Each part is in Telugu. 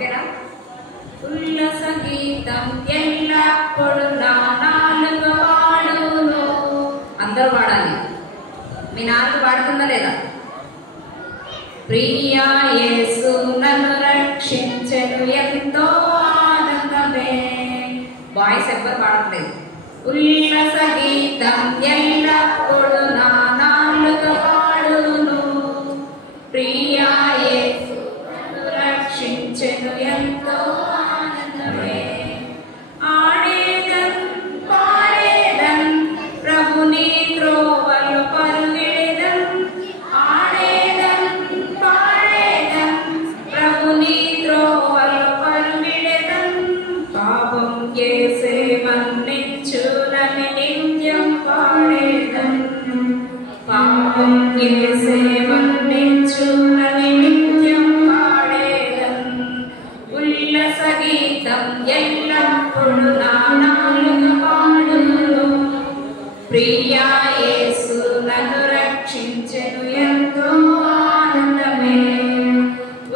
ఓకేనా? ఉల్లస గీతం ఎల్లప్పుడు నా నాలుక పాడును. అందరూ పాడాలి. మీ నాలుక పాడుతుందా లేదా? ప్రియా యేసు నన్ను రక్షించెను ఎంతో ఆనందమే. బాయ్స్ ఎవ్వరు పాడట్లేదు. ఉల్లస గీతం ఎల్లప్పుడు నా నాలుక పాడును. ప్రియా యేసు నన్ను రక్షించెను ఎంతో ఆనందమే. ఆడేదన్ పాడేదన్ ప్రభుని త్రోవలు పరుగెడెదన్. ఆడేదన్ పాడేదన్ ప్రభుని త్రోవలు పరుగెడెదన్. పాపం యేసే మన్నించునని నిత్యం పాడేదన్. పాపం యేసే మన్నించునని నిత్యం పాడేదన్. ఉల్లస గీతం ఎల్లప్పుడు నా నాలుక పాడును. ప్రియా యేసు నన్ను రక్షించెను ఎంతో ఆనందమే.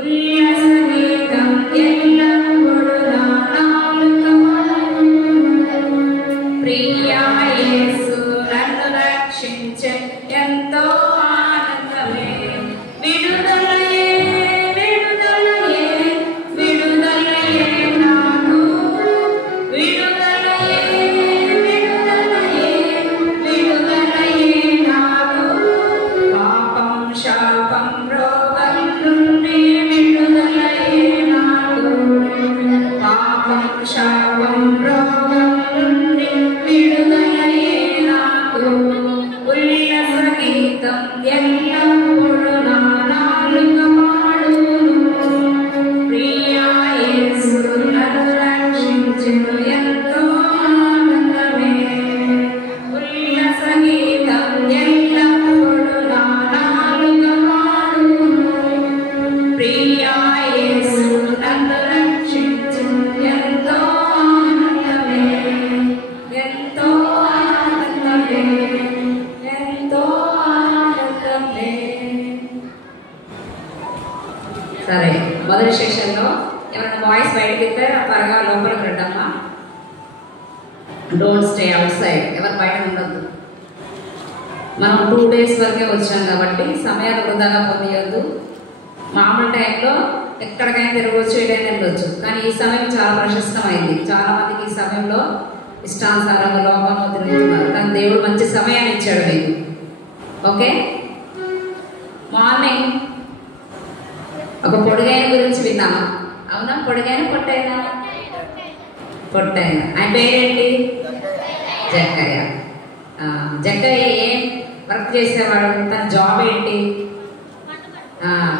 ఉల్లస గీతం ఎల్లప్పుడు నా నాలుక పాడును. ప్రియా యేసు నన్ను రక్షించెను ఎంతో ఆనందమే. విడుదలయే విడుదలయే విడుదలయే నాకు. విడుదలయే విడుదలయే విడుదలయే నాకు. పాపం శాపం రోగం నుండి విడుదలయే నాకు. పాపం శాపం రోగం నుండి విడుదలయే నాకు. ఉల్లస గీతం ఎల్లప్పుడు నా నాలుక పాడును. ప్రియా యేసు నన్ను రక్షించెను ఎంతో ఆనందమే. ఉల్లస గీతం ఎల్లప్పుడు నా నాలుక పాడును. ప్రియా యేసు నన్ను రక్షించెను ఎంతో ఆనందమే. ఎంతో ఆనందమే. ఎంతో ఆనందమే. సరే, మొదటి సెషన్లో ఎవరైనా బాయ్స్ బయటకి ఇస్తే త్వరగా లోపలికి రండమ్మా. Don't stay out side. ఎవరు బయట ఉండొద్దు. మనం 2 days వరకే వచ్చాం కాబట్టి సమయాలు వృధాగా పొందియొద్దు. మామూలు టైంలో ఎక్కడికైనా తిరగవచ్చు, ఏదైనా వెళ్ళొచ్చు. కానీ ఈ సమయం చాలా ప్రశస్తమైంది. చాలా మందికి ఈ సమయంలో ఇష్టానుసారంగా లోకంలో తిరుగుతున్నారు. కానీ దేవుడు మంచి సమయాన్ని ఇచ్చాడు మీకు. ఓకే, మార్నింగ్ ఒక పొడుగైన గురించి విన్నాము. అవునా? పొడుగైన పొట్టైనా? పొట్టైన. ఆయన పేరేంటి? జక్కయ్య. జక్కయ్య ఏం వర్క్ చేసేవాడు? తన జాబ్ ఏంటి?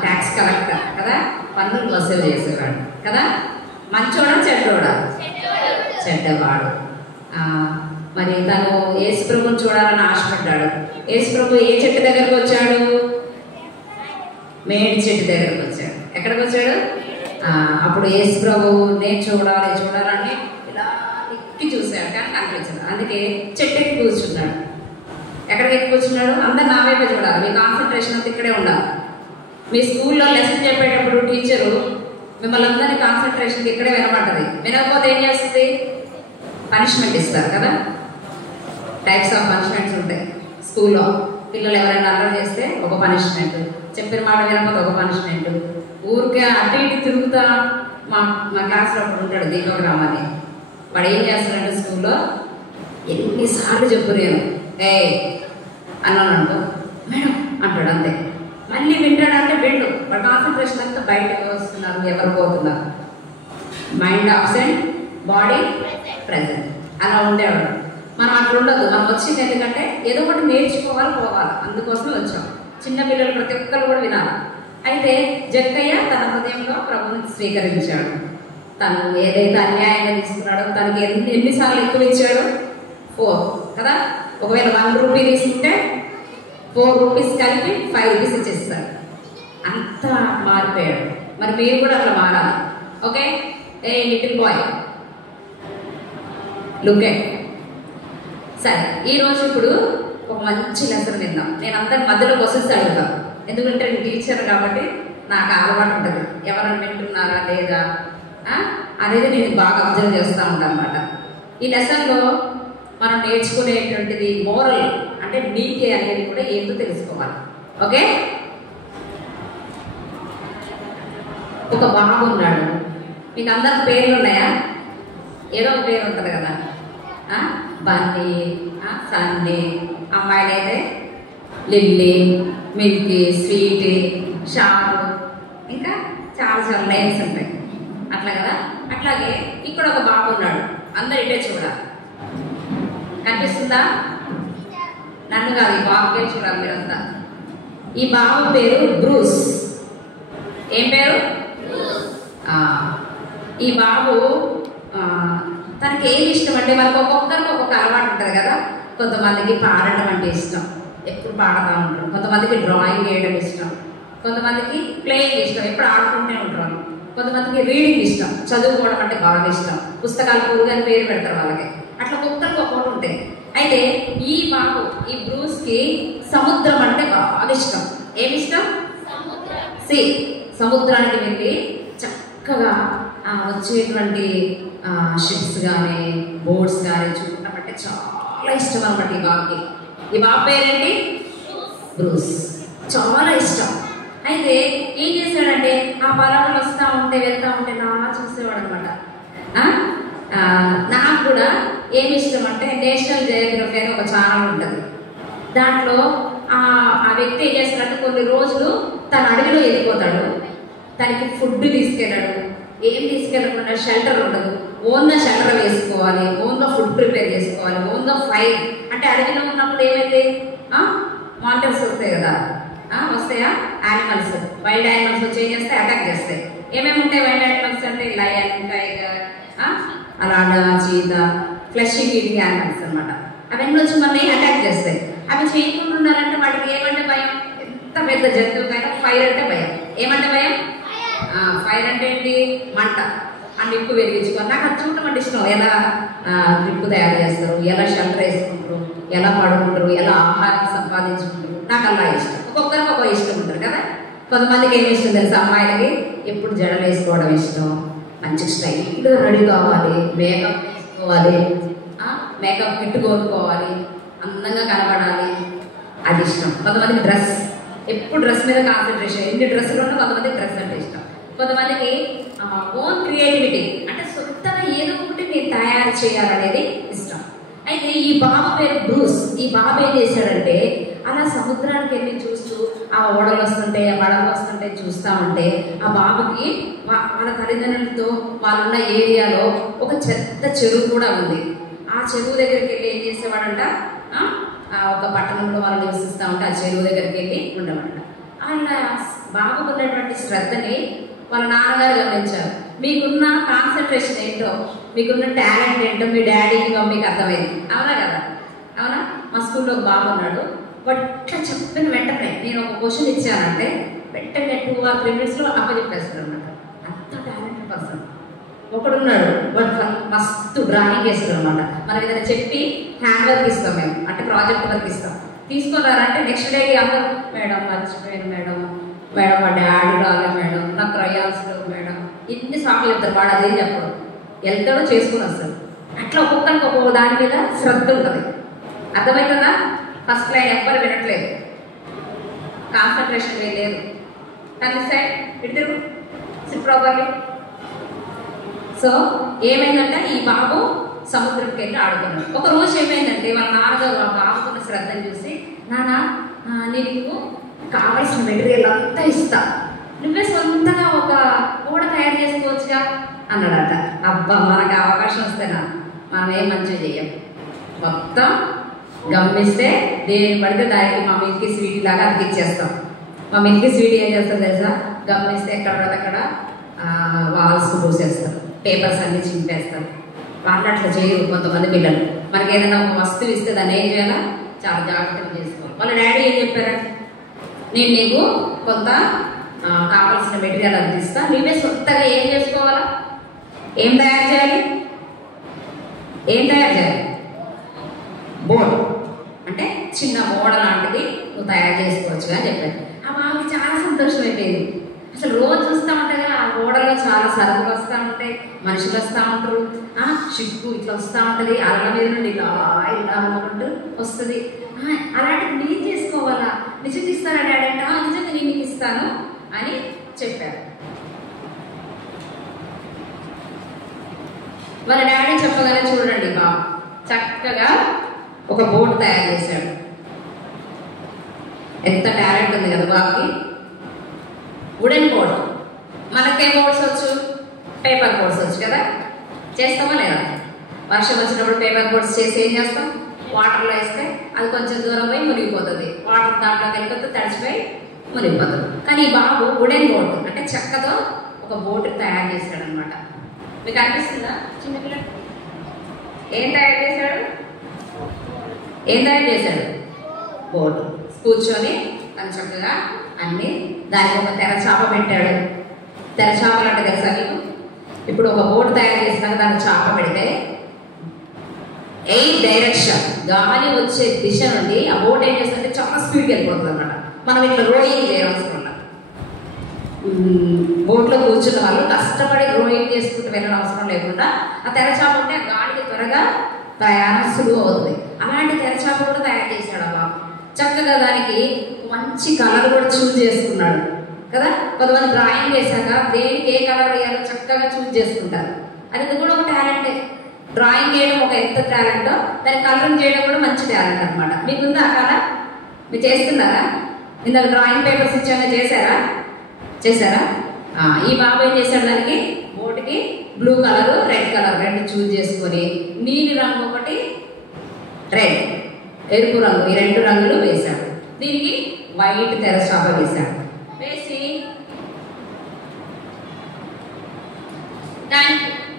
ట్యాక్స్ కలెక్టర్ కదా. పన్నులు వసూలు చేసేవాడు కదా. మంచోడా చెడ్డోడా? చెడ్డవాడు. మరి తను యేసుప్రభుని చూడాలని ఆశపడ్డాడు. యేసుప్రభు ఏ చెట్టు దగ్గరకు వచ్చాడు? మేడి చెట్టు దగ్గరకు వచ్చాడు. ఎక్కడికి వచ్చాడు? అప్పుడు యేసుప్రభు నేను చూడాలని ఇలా ఎక్కి చూశాడు, కానీ కనిపించదు. అందుకే చెట్టు ఎక్కి కూర్చున్నాడు. ఎక్కడికి ఎక్కి కూర్చున్నాడు? అందరు నా వైపే చూడాలి. మీ కాన్సన్ట్రేషన్ అంతా ఇక్కడే ఉండాలి. మీ స్కూల్లో లెసన్ చెప్పేటప్పుడు టీచరు మిమ్మల్ని అందరినీ కాన్సన్ట్రేషన్కి ఇక్కడే వినమంటది. వినకపోతే ఏం చేస్తుంది? పనిష్మెంట్ ఇస్తారు కదా. టైప్స్ ఆఫ్ పనిష్మెంట్స్ ఉంటాయి స్కూల్లో. పిల్లలు ఎవరైనా అల్లరి చేస్తే ఒక పనిష్మెంట్, చెప్పిన మాట వినకపోతే ఒక పనిష్మెంట్. ఊరికే అటు ఇటు తిరుగుతా మా క్లాస్లో అప్పుడు ఉంటాడు దీపక్ రామని. వాడు ఏం చేస్తాడంటే స్కూల్లో ఎన్నిసార్లు చెప్పు నేను ఏ అన్నానంటూ మేడం అంటాడు. అంతే. మళ్ళీ వింటాడంటే విండు. వాడు కాన్సన్ట్రేషన్ అంతా బయటకు వస్తున్నారు, ఎవరు పోతున్నారు. మైండ్ అబ్సెంట్, బాడీ ప్రెజెంట్ అలా ఉండేవాడు. మనం అట్లా ఉండదు. మనం వచ్చింది ఎందుకంటే ఏదో ఒకటి నేర్చుకోవాలి, పోవాలి. అందుకోసమే వచ్చాం. చిన్నపిల్లలు ప్రతి ఒక్కరు కూడా వినాలి. అయితే జక్కయ్య తన హృదయంలో ప్రభువుని స్వీకరించాడు. తను ఏదైతే అన్యాయంగా తీసుకున్నాడో తనకి ఎన్నిసార్లు ఎక్కువ ఇచ్చాడు? 4 కదా. ఒకవేళ 1 రూపీ తీసుకుంటే 4 రూపీస్ కలిపి 5 రూపీస్ ఇచ్చేస్తాడు. అంతా మారిపోయాడు. మరి మీరు కూడా అట్లా మారాలి. Okay. A little boy look at. సరే, ఈరోజు ఇప్పుడు ఒక మంచి లెసన్ విందాం. నేను అందరి మధ్యలో క్వశ్చన్స్ అడుగుతాను. ఎందుకంటే నేను టీచర్ కాబట్టి నాకు అలవాటు ఉంటుంది. ఎవరైనా వింటున్నారా లేదా అనేది నేను బాగా అబ్జర్వ్ చేస్తూ ఉంటాను అనమాట. ఈ లెసన్లో మనం నేర్చుకునేటువంటిది మోరల్ అంటే నీతి అనేది కూడా ఏంటో తెలుసుకోవాలి. ఓకే, ఒక బాబు ఉన్నాడు. మీకు అందరికి పేర్లు ఉన్నాయా? ఏదో ఒక పేరు ఉంటుంది కదా. బన్నీ, సన్నీ, అమ్మాయిలైతే లిల్లీ, మిల్కీ, స్వీటీ, షాపు, ఇంకా చాలా చాలా నేమ్స్ ఉంటాయి అట్లా కదా. అట్లాగే ఇక్కడ ఒక బాబు ఉన్నాడు. అందరు ఇటే చూడాలి. కనిపిస్తుందా? నన్ను కాదు, ఈ బాబు పేరు చూడాలి మీరంతా. ఈ బాబు పేరు బ్రూస్. ఏం పేరు? ఈ బాబు తనకి ఏమి ఇష్టం అంటే, మనకు ఒక్కొక్కరికి ఒక్కొక్క అలవాటు ఉంటుంది కదా. కొంతమందికి పాడటం అంటే ఇష్టం, ఎప్పుడు పాడుతూ ఉంటారు. కొంతమందికి డ్రాయింగ్ వేయడం ఇష్టం, కొంతమందికి ప్లేయింగ్ ఇష్టం, ఎప్పుడు ఆడుకుంటూనే ఉంటారు. కొంతమందికి రీడింగ్ ఇష్టం, చదువుకోవడం అంటే బాగా ఇష్టం, పుస్తకాలు పురుగని పేరు పెడతారు వాళ్ళకి. అట్లా ఒక్కొక్కరికి ఒక్కొక్కటి ఉంటాయి. అయితే ఈ బాబు, ఈ బ్రూస్కి సముద్రం అంటే బాగా ఇష్టం. ఏమి ఇష్టం? సముద్రానికి వెళ్ళి చక్కగా వచ్చేటువంటి షిప్స్ కానీ బోట్స్ కానీ చూడటం అంటే చాలా ఇష్టం అనమాట ఈ బాబుకి. ఈ బాబు పేరేంటి? బ్రూస్. చాలా ఇష్టం. అయితే ఏం చేశాడంటే, ఆ పర్వతాలు వస్తూ ఉంటే వెళ్తూ ఉంటే నా చూసేవాడు అనమాట. నాకు కూడా ఏమి ఇష్టం అంటే, నేషనల్ జియోగ్రఫీ అని ఒక ఛానల్ ఉంటుంది. దాంట్లో ఆ వ్యక్తి ఏం చేస్తాడంటే, కొన్ని రోజులు తన అడవిలో వెళ్ళిపోతాడు. తనకి ఫుడ్ తీసుకెళ్ళాడు, ఏం తీసుకెళ్ళకుండా షెల్టర్ ఉండదు. ఓన్గా షెల్టర్ వేసుకోవాలి, ఓన్గా ఫుడ్ ప్రిపేర్ చేసుకోవాలి, ఓన్గా ఫైర్. అంటే అడవిలో ఉన్నప్పుడు ఏమైతే మానిటర్స్ వస్తాయి కదా, వస్తాయా యానిమల్స్, వైల్డ్ యానిమల్స్ వచ్చి ఏం చేస్తాయి? అటాక్ చేస్తాయి. ఏమేమి ఉంటాయి వైల్డ్ యానిమల్స్ అంటే? లయన్, టైగర్, అలాగా చీత, ఫ్లెష్ ఈటింగ్ యానిమల్స్ అనమాట. అవన్నీ వచ్చి మనల్ని అటాక్ చేస్తాయి. అవి చేయకుండా ఉండాలంటే వాటికి ఏమంటే భయం? ఎంత పెద్ద జంతువుకైనా ఫైర్ అంటే భయం. ఏమంటే భయం? ఫైర్ అంటే ఏంటి? మంట. ఆ నిప్పు వెలిగించుకొని, నాకు అది చూడటం అంటే ఇష్టం. ఎలా నిప్పు తయారు చేస్తారు, ఎలా షెల్టర్ వేసుకుంటారు, ఎలా పడుకుంటారు, ఎలా ఆహారం సంపాదించుకుంటారు, నాకు అలా ఇష్టం. ఒక్కొక్కరికి ఒక ఇష్టం ఉంటుంది కదా. కొంతమందికి ఏమి ఇష్టం తెలుసు? అమ్మాయిలకి ఎప్పుడు జడలు వేసుకోవడం ఇష్టం, మంచి స్టైల్గా రెడీ కావాలి, మేకప్ వేసుకోవాలి, మేకప్ కిట్ కోరుకోవాలి, అందంగా కనబడాలి, అది ఇష్టం. కొంతమందికి డ్రెస్, ఎప్పుడు డ్రెస్ మీద కాన్సన్ట్రేషన్. ఎన్ని డ్రెస్సులు ఉన్నా కొంతమందికి డ్రెస్ అంటే ఇష్టం. కొంతమందికి ఓన్ క్రియేటివిటీ అంటే సొంతగా ఏదో ఒకటి నేను తయారు చేయాలనేది ఇష్టం. అయితే ఈ బాబు పేరు బ్రూస్. ఈ బాబు ఏం చేశాడంటే, అలా సముద్రానికి వెళ్ళి చూస్తూ ఆ ఓడలు వస్తుంటే, ఆ పడవలు వస్తుంటే చూస్తూ ఉంటే, ఆ బాబుకి వాళ్ళ తల్లిదండ్రులతో వాళ్ళున్న ఏరియాలో ఒక చెత్త చెరువు కూడా ఉంది. ఆ చెరువు దగ్గరికి వెళ్ళి ఏం చేసేవాడంట, ఒక పట్టణంలో వాళ్ళు నివసిస్తూ ఉంటే ఆ చెరువు దగ్గరికి వెళ్ళి ఉండమంట. ఆయన బాబుకు ఉన్నటువంటి శ్రద్ధని వాళ్ళ నాన్నగారు గమనించారు. మీకున్న కాన్సన్ట్రేషన్ ఏంటో, మీకున్న టాలెంట్ ఏంటో మీ డాడీకి మమ్మీకి అర్థమైంది. అవునా కదా? అవునా? మా స్కూల్లో ఒక బాబు ఉన్నాడు. ఇట్లా చెప్పిన వెంటనే నేను ఒక క్వశ్చన్ ఇచ్చానంటే వెంటనే 2 or 3 minutesలో అప్పచెప్పేస్తాడు అనమాట. అంత టాలెంటెడ్ పర్సన్. ఒకడున్నాడు, వాడు మస్తు డ్రాయింగ్ వేస్తాడు అనమాట. మనం ఏదైనా చెప్పి హ్యాండ్ వర్క్ ఇస్తాం మేము, అంటే ప్రాజెక్ట్ వర్క్ ఇస్తాం. తీసుకున్నారంటే నెక్స్ట్ డేకి అందరూ, మేడం మర్చిపోయాను మేడం, మేడం మా డాడీ రాలేదు మేడం, నాకు క్రయాల్స్ లేవు మేడం, ఇన్ని సాకులు చెప్తారు. వాడు అదే చెప్పడు, వెళ్తాడో చేసుకుని వస్తాడు. అట్లా ఒక్కొక్కరికి ఒక్కొక్క దాని మీద శ్రద్ధ ఉంటుంది. అర్థమవుతుందా? ఫస్ట్ లైన్ ఎవ్వరు వినట్లేదు, కాన్సన్ట్రేషన్ లేదు. కానీ సైడ్ ఇద్దరు సిట్ ప్రాపర్లీ. సో ఏమైందంటే, ఈ బాబు సముద్రంకి వెళ్ళి ఆడుకున్నాడు. ఒక రోజు ఏమైందంటే, వాళ్ళ నాన్నగారు ఆ బాబుకున్న శ్రద్ధను చూసి, నాన్న నీకు కావలసిన మెటీరియల్ అంతా ఇస్తా, నువ్వే సొంతగా ఒక ఓడ తయారు చేసుకోవచ్చుగా అన్నాడట. అబ్బా, మనకు అవకాశం వస్తేనా మనం ఏం మంచిగా చెయ్యం. మొత్తం గమనిస్తే దేని పడితే దానికి మా మిల్కీ స్వీట్ లాగా అతికిచ్చేస్తాం. మా మిల్కీ స్వీట్ ఏం చేస్తాం తెలుసా? గమనిస్తే ఎక్కడ పడితే అక్కడ వాల్స్ పూసేస్తారు, పేపర్స్ అన్ని చింపేస్తారు. వాళ్ళు అట్లా చేయరు కొంతమంది పిల్లలు. మనకి ఏదైనా ఒక వస్తువు ఇస్తే దాన్ని ఏం చేయాలా? చాలా జాగ్రత్తగా చేసుకోవాలి. వాళ్ళ డాడీ ఏం చెప్పారంటే, నేను నీకు కొంత కావాల్సిన మెటీరియల్ అందిస్తా, నువ్వే సొంతగా ఏం చేసుకోవాలా? ఏం తయారు చేయాలి? బోర్డు అంటే చిన్న ఓడ లాంటిది నువ్వు తయారు చేసుకోవచ్చుగా అని చెప్పారు. ఆ బాబుకి చాలా సంతోషం అయిపోయింది. అసలు రోజు చూస్తూ ఉంటాయి కదా, ఆ ఓడలో చాలా సరుకులు వస్తూ ఉంటాయి, మనుషులు వస్తూ ఉంటారు, షిప్పు ఇట్లా వస్తూ ఉంటుంది, అల్ల మీద నుండి ఇలా ఇలా అనుకుంటూ వస్తుంది. అలాంటివి నేను చేసుకోవాలా, నిజంగా ఇస్తారా డాడీ అంటే నిజంగా నేను నీకు ఇస్తాను అని చెప్పారు. వాళ్ళ డాడీ చెప్పగానే చూడండి బాబు చక్కగా ఒక బోట్ తయారు చేశాడు. ఎంత టాలెంట్ ఉంది కదా బాబుకి. Wooden boat. మనకే బోట్స్ వచ్చు, పేపర్ బోట్స్ వచ్చు కదా, చేస్తామా లేదా? వర్షం వచ్చినప్పుడు పేపర్ బోట్స్ చేసి ఏం చేస్తాం, వాటర్లో వేస్తే అది కొంచెం దూరం పోయి మునిగిపోతుంది, వాటర్ దాంట్లోకి వెళ్ళిపోతే తడిచిపోయి మునిగిపోతుంది. కానీ ఈ బాబు వుడెన్ బోట్ అంటే చెక్కతో ఒక బోట్ తయారు చేశాడు అనమాట. మీకు అనిపిస్తుందా చిన్నపిల్ల? ఏం తయారు చేశాడు? బోట్. కూర్చొని తను చక్కగా అన్ని దానికి ఒక తెరచాప పెట్టాడు. తెరచాపలు అంటే తెలుసా మీకు? ఇప్పుడు ఒక బోట్ తయారు చేసినాక దానికి చాప పెడితే 8 డైరెక్షన్ గాలి వచ్చే దిశ నుండి ఆ బోట్ ఏం చేస్తుంటే చాలా స్పీడ్కి వెళ్ళిపోతుంది అనమాట. మనం ఇట్లా రోయింగ్ చేయవలసిన బోట్లో కూర్చున్న వాళ్ళు కష్టపడి రోయింగ్ చేసుకుంటూ వెళ్ళిన అవసరం లేకుండా ఆ తెరచాప ఉంటే ఆ గాలికి త్వరగా ప్రయాణం సులువు అవుతుంది. అలాంటి తెరచాప కూడా తయారు చేశాడు ఆ బాబు. చక్కగా దానికి మంచి కలర్ కూడా చూజ్ చేసుకున్నాడు కదా. కొంతమంది డ్రాయింగ్ వేశాక దేనికి ఏ కలర్ వేయాలో చక్కగా చూజ్ చేసుకుంటారు. అది కూడా ఒక టాలెంటే. డ్రాయింగ్ చేయడం ఒక ఎంత టాలెంటో దాన్ని కలరింగ్ చేయడం కూడా మంచి టాలెంట్ అనమాట. మీకుందా ఆ కళ? మీరు చేస్తున్నారా? ఇందాక డ్రాయింగ్ పేపర్స్ ఇచ్చాక చేశారా? ఈ బాబు ఏం చేశాడు, దానికి బోటుకి బ్లూ కలర్, రెడ్ కలర్ రెండు చూజ్ చేసుకొని నీలి రంగు ఒకటి, రెడ్ ఎరుపు రంగు, ఈ 2 రంగులు వేశాడు. దీనికి వైట్ తెరచాప వేశాడు. వేసి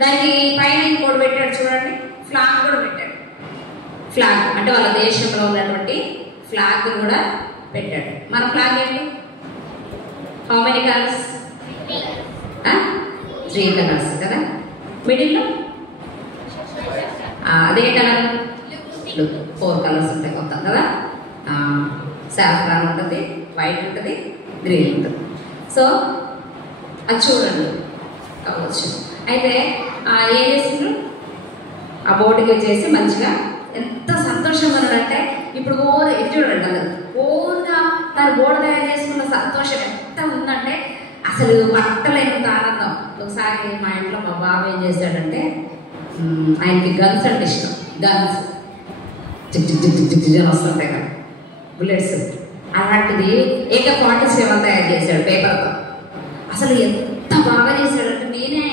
దానికి పైన ఇంకోటి పెట్టాడు చూడండి, ఫ్లాగ్ కూడా పెట్టాడు. ఫ్లాగ్ అంటే వాళ్ళ దేశంలో ఉన్నటువంటి ఫ్లాగ్ కూడా పెట్టాడు. మన ఫ్లాగ్ ఏంటి? How many colours? 3 కలర్స్ కదా. మిడిల్లో అదే కలర్ 4 కలర్స్ ఉంటాయి మొత్తం కదా. సాఫ్రాన్ ఉంటుంది, వైట్ ఉంటుంది, గ్రీన్ ఉంటుంది. సో అది చూడండి కావచ్చు. అయితే ఏం చేసిండ్రు, ఆ బోటుకి వచ్చేసి మంచిగా ఎంత సంతోషంగా ఉన్నాడంటే ఇప్పుడు చూడండి అందరు ఓన్గా తన బోర్డు తయారు చేసుకున్న సంతోషం ఎంత ఉందంటే అసలు పట్టలేనంత ఆనందం. ఒకసారి మా ఇంట్లో మా బాబు ఏం చేశాడంటే, ఆయనకి గన్స్ అంటే ఇష్టం. గన్స్ జిగ్ వస్తుంటాయి కదా, బుల్లెట్స్. అలాంటిది AK-47 తయారు చేశాడు పేపర్తో. అసలు ఎంత బాగా చేశాడంటే నేనే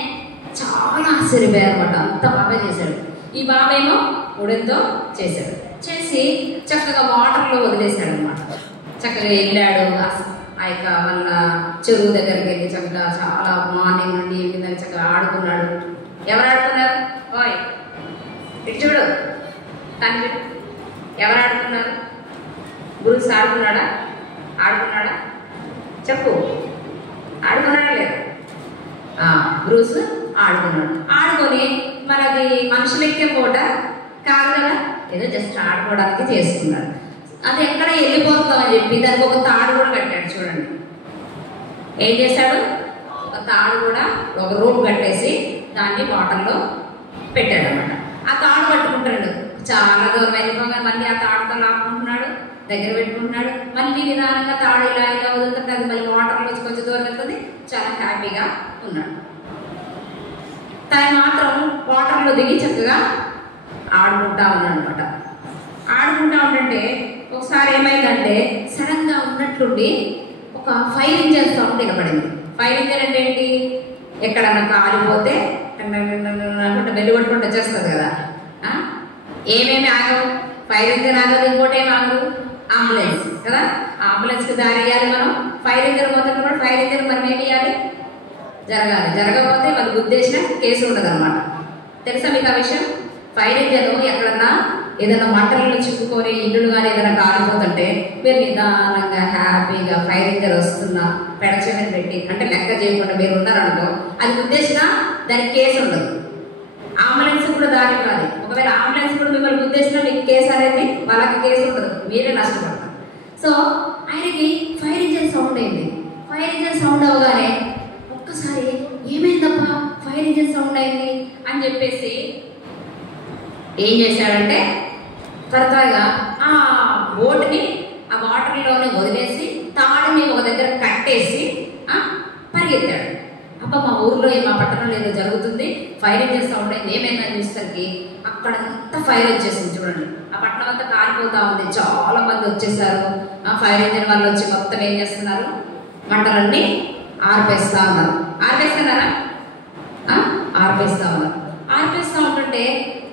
చాలా ఆశ్చర్యపోయాను అనమాట, అంత బాగా చేశాడు. ఈ బాబేమో ఉడెన్తో చేశాడు. చేసి చక్కగా వాటర్లో వదిలేశాడు అనమాట. చక్కగా వెళ్ళాడు ఆ యొక్క వాళ్ళ చెరువు దగ్గరికి వెళ్ళి చక్కగా చాలా మార్నింగ్ నుండి ఈవినింగ్ దాకా చక్కగా ఆడుకున్నాడు. ఎవరు ఆడుకున్నారు? ఓయ్ ఇటు చూడు, కానీ ఎవరు ఆడుకున్నారు? బ్రూస్ ఆడుకున్నాడా? చెప్పు, ఆడుకున్నాడా లేదా? బ్రూస్ ఆడుకున్నాడు. ఆడుకొని మనది మనుషులు ఎక్కే పూట కాదు కదా, ఏదో జస్ట్ ఆడుకోవడానికి చేసుకున్నాడు. అది ఎక్కడ వెళ్ళిపోతుందని చెప్పి దానికి ఒక తాడు కూడా కట్టాడు. చూడండి ఏం చేశాడు, ఒక తాడు కూడా ఒక రూప్ కట్టేసి దాన్ని వాటర్లో పెట్టాడు అనమాట. ఆ తాడు పట్టుకుంటాడు, చాలా దూరం వెళ్ళిపోగా మళ్ళీ ఆ తాడుతో లాక్కుంటున్నాడు, దగ్గర పెట్టుకుంటున్నాడు. మళ్ళీ నిదానంగా తాడు ఇలా ఇలా వదులుతుంటే అది మళ్ళీ వాటర్లో వచ్చి కొంచెం దూరం వెళ్తుంది. చాలా హ్యాపీగా ఉన్నాడు. తను మాత్రం వాటర్లో దిగి చక్కగా ఆడుకుంటా ఉన్నాడు అనమాట. ఆడుకుంటా ఉంటుంటే ఒకసారి ఏమైందంటే సడన్గా ఉన్నట్లుండి ఒక ఫైర్ ఇంజన్ సౌండ్ వినపడింది. ఫైర్ ఇంజన్ అంటే ఏంటి, ఎక్కడన్నా కాలిపోతే బెల్లి కొట్టుకుంటూ వచ్చేస్తుంది కదా. ఏమేమి ఆగవు, ఫైర్ ఇంజన్ ఆగదు, ఇంకోటి ఏమి ఆగదు, అంబులెన్స్ కదా. అంబులెన్స్కి దారి ఇవ్వాలి మనం. ఫైర్ ఇంజన్ పోతున్నప్పుడు ఫైర్ ఇంజన్ మనం ఏమి ఇవ్వాలి, జరగాలి. జరగకపోతే వాళ్ళు గుద్దేసిన కేసు ఉండదు అనమాట. తెలుసా మీకు ఆ విషయం? ఫైర్ ఇంజన్ ఎక్కడన్నా ఏదైనా మంటలలో చిక్కుకొని ఇల్లు కానీ ఏదైనా కాలిపోతుంటే మీరు నిదానంగా హ్యాపీగా ఫైర్ ఇంజన్ వస్తున్నా పెడచెవిని పెట్టి అంటే లెక్క చేయకుండా మీరు ఉన్నారనుకో, అది గుద్దేసినా దానికి కేసు ఉండదు. అంబులెన్స్ కూడా దారి కాదు. ఒకవేళ అంబులెన్స్ కూడా మిమ్మల్ని గుద్దేసినా మీకు కేసు అనేది వాళ్ళకి కేసు ఉండదు, మీరే నష్టపడతారు. సో ఆయనకి ఫైర్ ఇంజన్ సౌండ్ అయింది. ఫైర్ ఇంజిన్ సౌండ్ అవగానే ఒక్కసారి ఏమైందబ్బా ఫైర్ ఇంజిన్ సౌండ్ అయింది అని చెప్పేసి ఏం చేశాడంటే త్వరగా ఆ బోట్ని ఆ వాటర్లోనే వదిలేసి తాడిని ఒక దగ్గర కట్టేసి పరిగెత్తాడు. అబ్బా మా ఊర్లో మా పట్టణంలో ఏదో జరుగుతుంది, ఫైర్ ఇంజిన్ సౌండ్ అయింది, ఏమైందని చూసేసరికి అక్కడంతా ఫైర్ వచ్చేసింది. చూడండి, ఆ పట్టణం అంతా కాలిపోతా ఉంది. చాలా మంది వచ్చేసారు. ఆ ఫైర్ ఇంజిన్ వాళ్ళు వచ్చి మొత్తం ఏం చేస్తున్నారు, మంటలన్నీ ఆర్పేస్తా ఉన్నారు. ఆర్పేస్తున్నారా? ఆర్పేస్తా ఉన్నారు. ఆర్పేస్తా ఉంటుంటే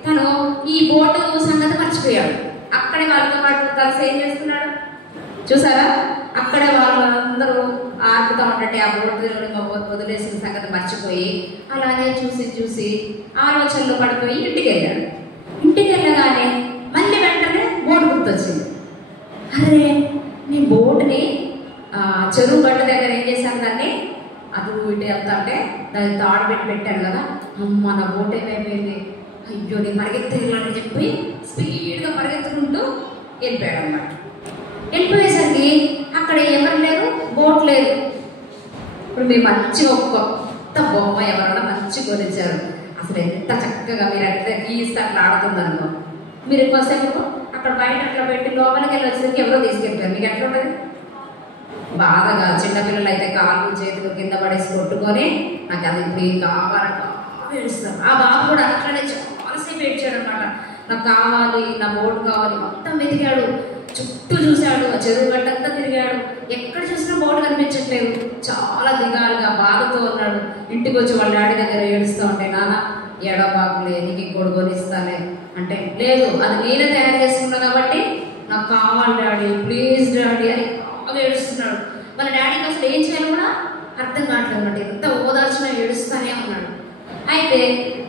తను ఈ బోటు సంగతి మర్చిపోయాడు. అక్కడే వాళ్ళతో పాటు కలిసి ఏం చేస్తున్నాడు చూసారా, అక్కడే వాళ్ళందరూ ఆర్పుతా ఉంటే ఆ బోటు వదిలేసిన సంగతి మర్చిపోయి అలానే చూసి ఆలోచనలో పడిపోయి ఇంటికి వెళ్ళాడు. ఇంటికి వెళ్ళగానే మళ్ళీ వెంటనే బోటు గుర్తొచ్చింది. అరే నేను బోటుని చెరువు గడ్డ దగ్గర ఏం చేశాను, దాన్ని అటు ఇటు వెళ్తా అంటే దాన్ని తాడు పెట్టాను కదా, అమ్మ నా బోట్ ఏమైపోయింది, అయ్యో నేను పరిగెత్తాలని చెప్పి స్పీడ్గా పరిగెత్తుకుంటూ వెళ్ళిపోయాడు అన్నమాట. వెళ్ళిపోయేసరికి అక్కడ ఎవరు లేరు, బోట్ లేదు. ఇప్పుడు మీరు మంచిగా ఒక కొత్త బొమ్మ ఎవరైనా మంచి కొనిచ్చారు, అసలు ఎంత చక్కగా మీరు అట్లా గీస్తే అట్లా ఆడుతుందనుకో, మీరు ఎక్కువసేపు అక్కడ బయట అట్లా పెట్టి లోపలికి వెళ్ళి వచ్చేసరికి ఎవరో తీసుకెళ్తారు, మీకు ఎట్లా ఉంటుంది? బాధగా చిన్నపిల్లలు అయితే కాళ్ళు చేతులు కింద పడేసి కొట్టుకొని నాకు అది ఇప్పుడు కావాలని ఏడుస్తారు. ఆ బాబు కూడా అట్లనే చాలాసేపు ఏడ్చాడు అనమాట. నాకు కావాలి, నా బోట్ కావాలి, మొత్తం వెతికాడు, చుట్టూ చూశాడు, ఆ చెరువు గట్టంతా తిరిగాడు, ఎక్కడ చూసినా బోట్ కనిపించట్లేదు. చాలా దిగాలుగా బాధతో ఉన్నాడు. ఇంటికి వచ్చి వాళ్ళ డాడీ దగ్గర ఏడుస్తూ ఉంటే, నాన్న ఏడబాబులే నీకు ఇంకోటి కొనిస్తానే అంటే, లేదు అది నేనే తయారు చేసుకున్నా కాబట్టి నాకు కావాలి డాడీ, ప్లీజ్ డాడీ అని బాగా ఏడుస్తున్నాడు. వాళ్ళ డాడీకి అసలు ఏం చేయాలో కూడా అర్థం కావట్లేదు అన్నట్టు, ఎంత ఓదార్చినా ఏడుస్తూనే ఉన్నాడు. అయితే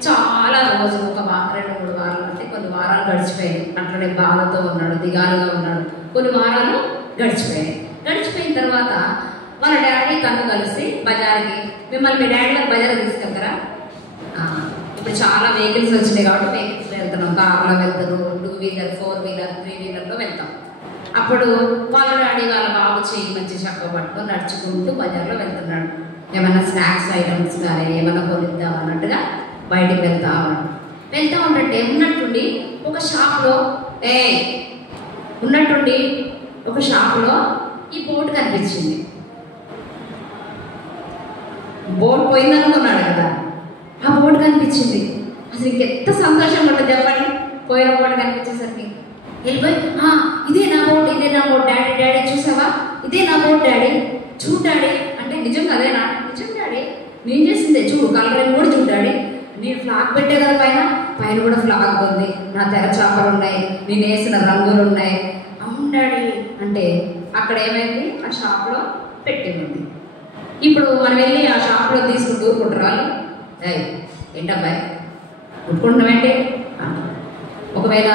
చాలా రోజులు, ఒక 2-3 వారాలు అంటే కొన్ని వారాలు గడిచిపోయాయి. అట్లనే బాధతో ఉన్నాడు, దిగాలుగా ఉన్నాడు. కొన్ని వారాలు గడిచిపోయిన తర్వాత వాళ్ళ డాడీ తను కలిసి బజార్కి, మిమ్మల్ని మీ డాడీ గారు బజార్ తీసుకెళ్తారా? ఇప్పుడు చాలా వెహికల్స్ వచ్చినాయి కాబట్టి వెహికల్స్ వెళ్తున్నాం, కార్లో వెళ్తారు, 2 వీలర్ 4 వీలర్ 3 వీలర్లో వెళ్తాం. అప్పుడు వాళ్ళ డాడీ వాళ్ళ బాబు చేయి మంచి చక్క పట్టుకొని నడుచుకుంటూ బజార్లో వెళ్తున్నాడు. ఏమైనా స్నాక్స్ ఐటమ్స్ కానీ ఏమైనా కొనిద్దాం అన్నట్టుగా బయటికి వెళ్తా ఉంటే ఉన్నట్టుండి ఒక షాప్లో ఈ బోట్ కనిపించింది. బోట్ పోయిందనుకున్నాడు కదా, ఆ బోట్ కనిపించింది. అసలు ఇంకెంత సంతోషంగా ఉంటుంది చెప్పండి, పోయిన బోట్ కనిపించేసరికి. వెళ్ళిపోయి ఇదే నా బోట్ డాడీ చూసావా, ఇదే నా బోట్ డాడీ, చూడు డాడీ అంటే, నిజంగా అదేనా? నిజం డాడీ, నేను చేసిందే, చూడు కలరింగ్ కూడా చూడు డాడీ, నేను ఫ్లాగ్ పెట్టే కదా పైన కూడా ఫ్లాగ్ ఉంది, నా తెర చేపలు ఉన్నాయి, నేను వేసిన రంగులు ఉన్నాయి. అవును డాడీ అంటే అక్కడ ఏమైంది, ఆ షాప్లో పెట్టింది. ఇప్పుడు మనం వెళ్ళి ఆ షాప్లో తీసుకుంటూ ఊరుకుంటారు. ఏంటబ్బాయి ఉట్టుకుంటామేంటి? ఒకవేళ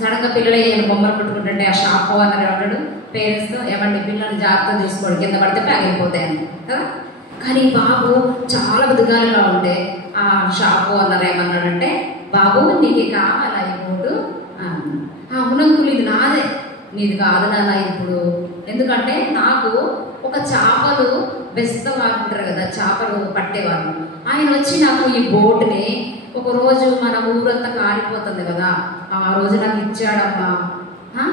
సడన్గా పిల్లలు ఏమైనా బొమ్మలు పెట్టుకుంటుంటే ఆ షాప్ ఓనర్ ఏమన్నాడు పేరెంట్స్తో, ఏమండి పిల్లల్ని జాగ్రత్త తీసుకోండి, కింద పడితే పగిలిపోతాయని కదా. కానీ బాబు చాలా బుద్ధిగాలుగా ఉంటే ఆ షాప్ ఓనర్ ఏమన్నాడంటే, బాబు నీకు కావాలా ఈ బోటు? అవునంకులు ఇది నాదే. నీది కాదు నాన్న ఇప్పుడు, ఎందుకంటే నాకు ఒక చేపలు బెస్తవారు ఉంటారు కదా, చేపలు పట్టేవారు, ఆయన వచ్చి నాకు ఈ బోటుని ఒకరోజు మన ఊరంతా కాలిపోతుంది కదా, ఆ రోజు నాకు ఇచ్చాడమ్మా.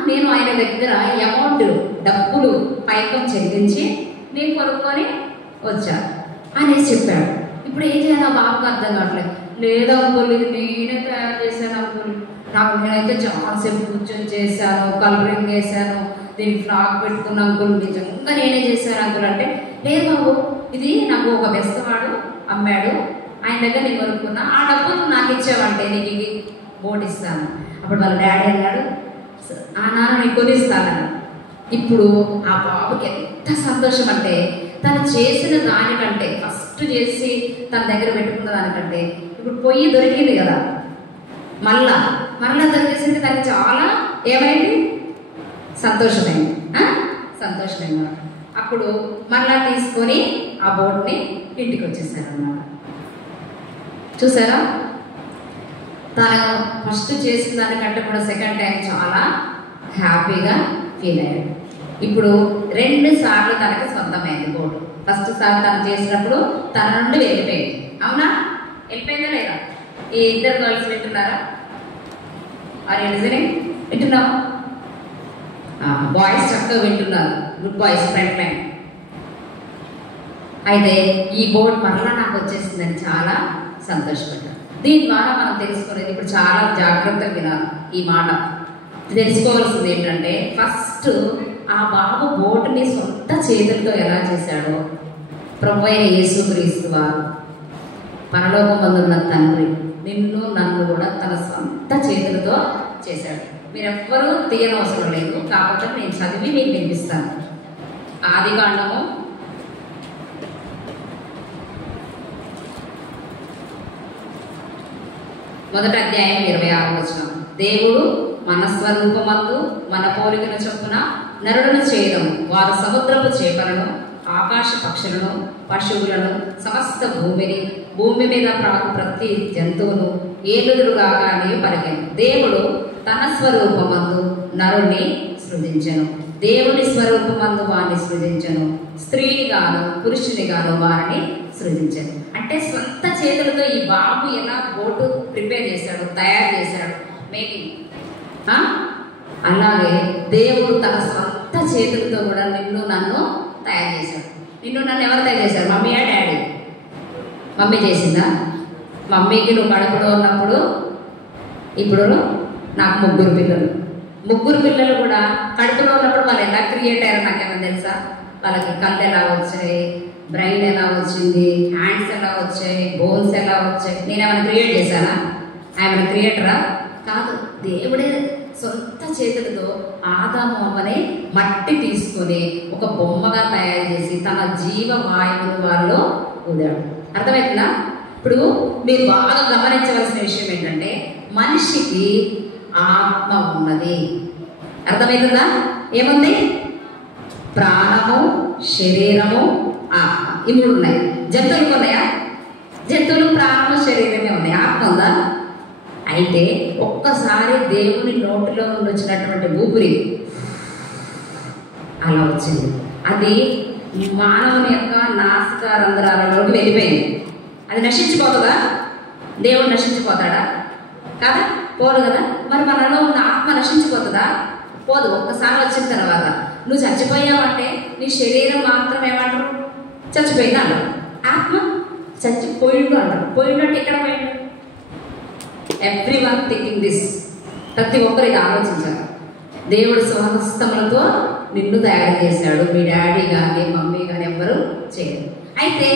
నేను ఆయన దగ్గర అమౌంట్ డబ్బులు పైకం చెల్లించి నేను కొనుక్కొని వచ్చాను అనేసి చెప్పాడు. ఇప్పుడు ఏం చేయాలి, బాబుకి అర్థం కావట్లేదు. లేదా అంకుల్ ఇది నేనే తయారు చేశాను అంకుల్, నేనైతే చాలాసేపు కూర్చొని చేశాను, కలరింగ్ వేసాను, దీనికి ఫ్లాగ్ పెట్టుకున్న అంకుల్, నిజంగా నేనే చేశాను అంకుల్ అంటే, లేదు బాబు ఇది నాకు ఒక బెస్తవాడు అమ్మాడు, ఆయన దగ్గర నేను కొనుక్కున్నా, ఆ డబ్బు నువ్వు నాకు ఇచ్చావంటే నీకు ఇది బోట్ ఇస్తాను. అప్పుడు వాళ్ళ డాడీ అన్నాడు, నాన్న నీకు కొనిస్తానన్నాడు. ఇప్పుడు ఆ బాబుకి ఎంత సంతోషం అంటే, తను చేసిన దానికంటే ఫస్ట్ చేసి తన దగ్గర పెట్టుకున్న దానికంటే ఇప్పుడు పొయ్యి దొరికింది కదా, మళ్ళా దొరికేసరికి తనకి చాలా ఏమైంది, సంతోషమైంది. అప్పుడు మళ్ళా తీసుకొని ఆ బోట్ని ఇంటికి వచ్చేసారన్నమాట. చూసారా, తను ఫస్ట్ చేసిన దానికంటే కూడా సెకండ్ టైం చాలా హ్యాపీగా ఫీల్ అయ్యాడు. ఇప్పుడు 2 సార్లు తనకి సొంతమైంది బోటు. ఫస్ట్ సారి తను చేసినప్పుడు తన నుండి వెళ్ళిపోయింది. అవునా? వెళ్ళిపోయిందా లేదా? ఈ ఇద్దరు గర్ల్స్ వింటున్నారా? వింటున్నావా? బాయ్స్ చక్కగా వింటున్నారు. Good boys, front line. అయితే ఈ బోర్డు మరలా నాకు వచ్చేసిందని చాలా సంతోషపడ్డాను. దీని ద్వారా మనం తెలుసుకునేది ఇప్పుడు చాలా జాగ్రత్తగా వినాలి. ఈ మాట తెలుసుకోవాల్సింది ఏంటంటే, ఫస్ట్ ఆ బాబు బోటుని సొంత చేతులతో ఎలా చేశాడో ప్రభువైన యేసుక్రీస్తు వారు పరలోకమందున్న తండ్రి నిన్ను నన్ను కూడా తన సొంత చేతులతో చేశాడు. మీరెవ్వరూ తీయనవసరం లేదు, కాకపోతే నేను చదివి మీకు వినిపిస్తాను. ఆదికాండము 1:26. దేవుడు మన స్వరూపమందు మన పోలికను చొప్పున నరులను చేయడము, వారు సముద్రపు చేపలను, ఆకాశ పక్షులను, పశువులను, సమస్త భూమి మీద ప్రాకు ప్రతి జంతువును ఏలుదురుగాక అని పలికెను. దేవుడు తన స్వరూపమందు నరుణ్ణి సృజించెను. దేవుని స్వరూపమందు వారిని సృజించెను. స్త్రీనిగాను పురుషునిగాను వారిని సృజించాడు. అంటే సొంత చేతులతో ఈ బాబు ఎలా బోటు ప్రిపేర్ చేశాడు, తయారు చేశాడు, మేకింగ్. అలాగే దేవుడు తన సొంత చేతులతో కూడా నిన్ను నన్ను తయారు చేశాడు. నిన్ను నన్ను ఎవరు తయారు చేశారు? మమ్మీయా, డాడీ? మమ్మీ చేసిందా? మమ్మీకి నువ్వు కడుపులో ఉన్నప్పుడు, ఇప్పుడు నాకు ముగ్గురు పిల్లలు కూడా కడుపులో ఉన్నప్పుడు వాళ్ళు ఎలా క్రియేట్ అయ్యారో నాకేమన్నా తెలుసా? వాళ్ళకి కళ్ళు ఎలా వచ్చాయి, బ్రెయిన్ ఎలా వచ్చింది, హ్యాండ్స్ ఎలా వచ్చాయి, బోన్స్ ఎలా వచ్చాయి? నేనేమైనా క్రియేట్ చేశానా? ఆయన క్రియేటరా? కాదు. దేవుడే సొంత చేతులతో ఆదాము అమ్మని మట్టి తీసుకొని ఒక బొమ్మగా తయారు చేసి తన జీవ వాయువును వారిలో ఊదాడు. అర్థమవుతుందా? ఇప్పుడు మీరు బాగా గమనించవలసిన విషయం ఏంటంటే, మనిషికి ఆత్మ ఉన్నది. అర్థమవుతుందా? ఏముంది? ప్రాణము, శరీరము, ఆత్మ. ఈ మూడు ఉన్నాయి. జంతువులకు ఉన్నాయా? జంతువులు ప్రాణము, శరీరమే ఉన్నాయి. ఆత్మ ఉందా? అయితే ఒక్కసారి దేవుని నోటిలో నుండి వచ్చినటువంటి ఊపిరి అలా వచ్చింది. అది మానవుని యొక్క నాసిక రంధ్రాలలోకి వెళ్ళిపోయింది. అది నశించిపోతుందా? దేవుడు నశించిపోతాడా? కదా, పోదు కదా. మరి మనలో ఉన్న ఆత్మ నశించిపోతుందా? పోదు. ఒక్కసారి వచ్చిన తర్వాత నువ్వు చచ్చిపోయావంటే నీ శరీరం మాత్రం ఏమంటారు? చచ్చిపోయిందా అంటారు. ఆత్మ చచ్చిపోయిండు అంటారు. పోయిందంటే ఎక్కడ పోయిండు? Everyone thinking this. ప్రతి ఒక్కరు ఇది ఆలోచించారు. దేవుడు స్వహస్తములతో నిన్ను తయారు చేశాడు. మీ డాడీ కానీ మమ్మీ కానీ ఎవ్వరు చేయరు. అయితే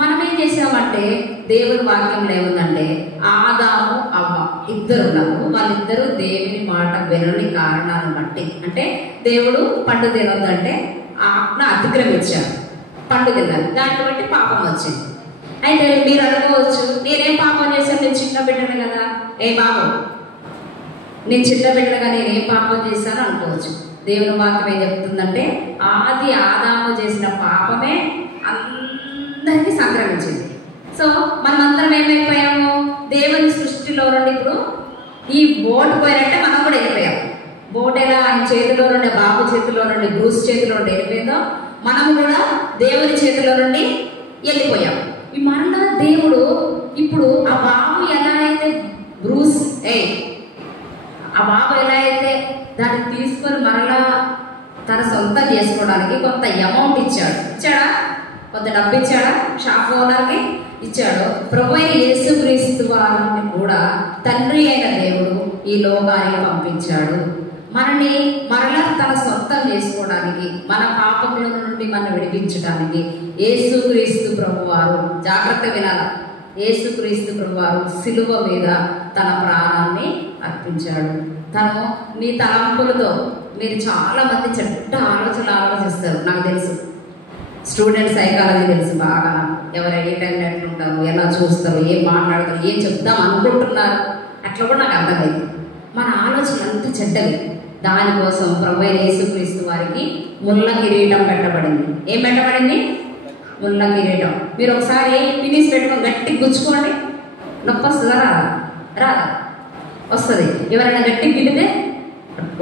మనం ఏం చేసామంటే, దేవుని వాక్యంలో ఏముందంటే, ఆదాము అవ్వ ఇద్దరు ఉన్నారు. వాళ్ళిద్దరూ దేవుని మాట వినని కారణాలను బట్టి, అంటే దేవుడు పండు తినొద్దంటే ఆజ్ఞ అతిక్రమించాడు, పండు తిన్నారు. దాన్ని బట్టి పాపం వచ్చింది. అయితే మీరు అనుకోవచ్చు, నేనేం పాపం చేశాను? నేను చిన్న బిడ్డను కదా. ఏ బాబు, నేను చిన్న బిడ్డగా నేనేం పాపం చేశాను అనుకోవచ్చు. దేవుని వాక్యం ఏం చెప్తుందంటే, ఆది ఆదాము చేసిన పాపమే అందరికీ సంక్రమించింది. సో మనమందరం ఏమైపోయాము? దేవుని సృష్టిలో నుండి ఇప్పుడు ఈ బోటు పోయినట్టే మనం కూడా వెళ్ళిపోయాం. బోట్ ఎలా ఆయన చేతిలో నుండి, బాబు చేతిలో నుండి, బ్రూస్ చేతిలో నుండి వెళ్ళిపోయిందో, మనము కూడా దేవుని చేతిలో నుండి వెళ్ళిపోయాం. ఈ మరలా దేవుడు ఇప్పుడు ఆ బాబు ఎలా అయితే బ్రూస్ ఆ బాబు ఎలా అయితే దాన్ని తీసుకొని మరలా తన సొంతం చేసుకోవడానికి కొంత అమౌంట్ ఇచ్చాడా? కొంత డబ్బు ఇచ్చాడా? షాప్ ఓనర్కి ఇచ్చాడు. ప్రభు అయిన యేసుక్రీస్తు వారిని కూడా తండ్రి అయిన దేవుడు ఈ లోకానికి పంపించాడు. మనని మరలా తన సొంతం చేసుకోవడానికి, మన పాపముల నుండి మనం విడిపించడానికి యేసుక్రీస్తు ప్రభువారు, జాగ్రత్త వినాల, యేసుక్రీస్తు ప్రభువారు సిలువ మీద తన ప్రాణాన్ని అర్పించాడు. తను మీ తలంపులతో, మీరు చాలా మంది చెడ్డ ఆలోచనలు ఆలోచిస్తారు, నాకు తెలుసు. స్టూడెంట్ సైకాలజీ తెలుసు బాగా. ఎవరు ఏ టైంలో ఎట్లుంటారు, ఎలా చూస్తారు, ఏం మాట్లాడతారు, ఏం చెప్తాం అనుకుంటున్నారు, అట్లా కూడా నాకు అర్థమైంది. మన ఆలోచనలు అంత చెడ్డవి. దానికోసం ప్రభువైన యేసుక్రీస్తు వారికి ముళ్ళ కిరీటం పెట్టబడింది. ఏం పెట్టబడింది? ముళ్ళ కిరీటం. మీరు ఒకసారి పినిస్ పెట్టుకొని గట్టి గుచ్చుకోండి, నొప్పి వస్తుందా? రాదా? వస్తుంది. ఎవరైనా గట్టి గిల్లితే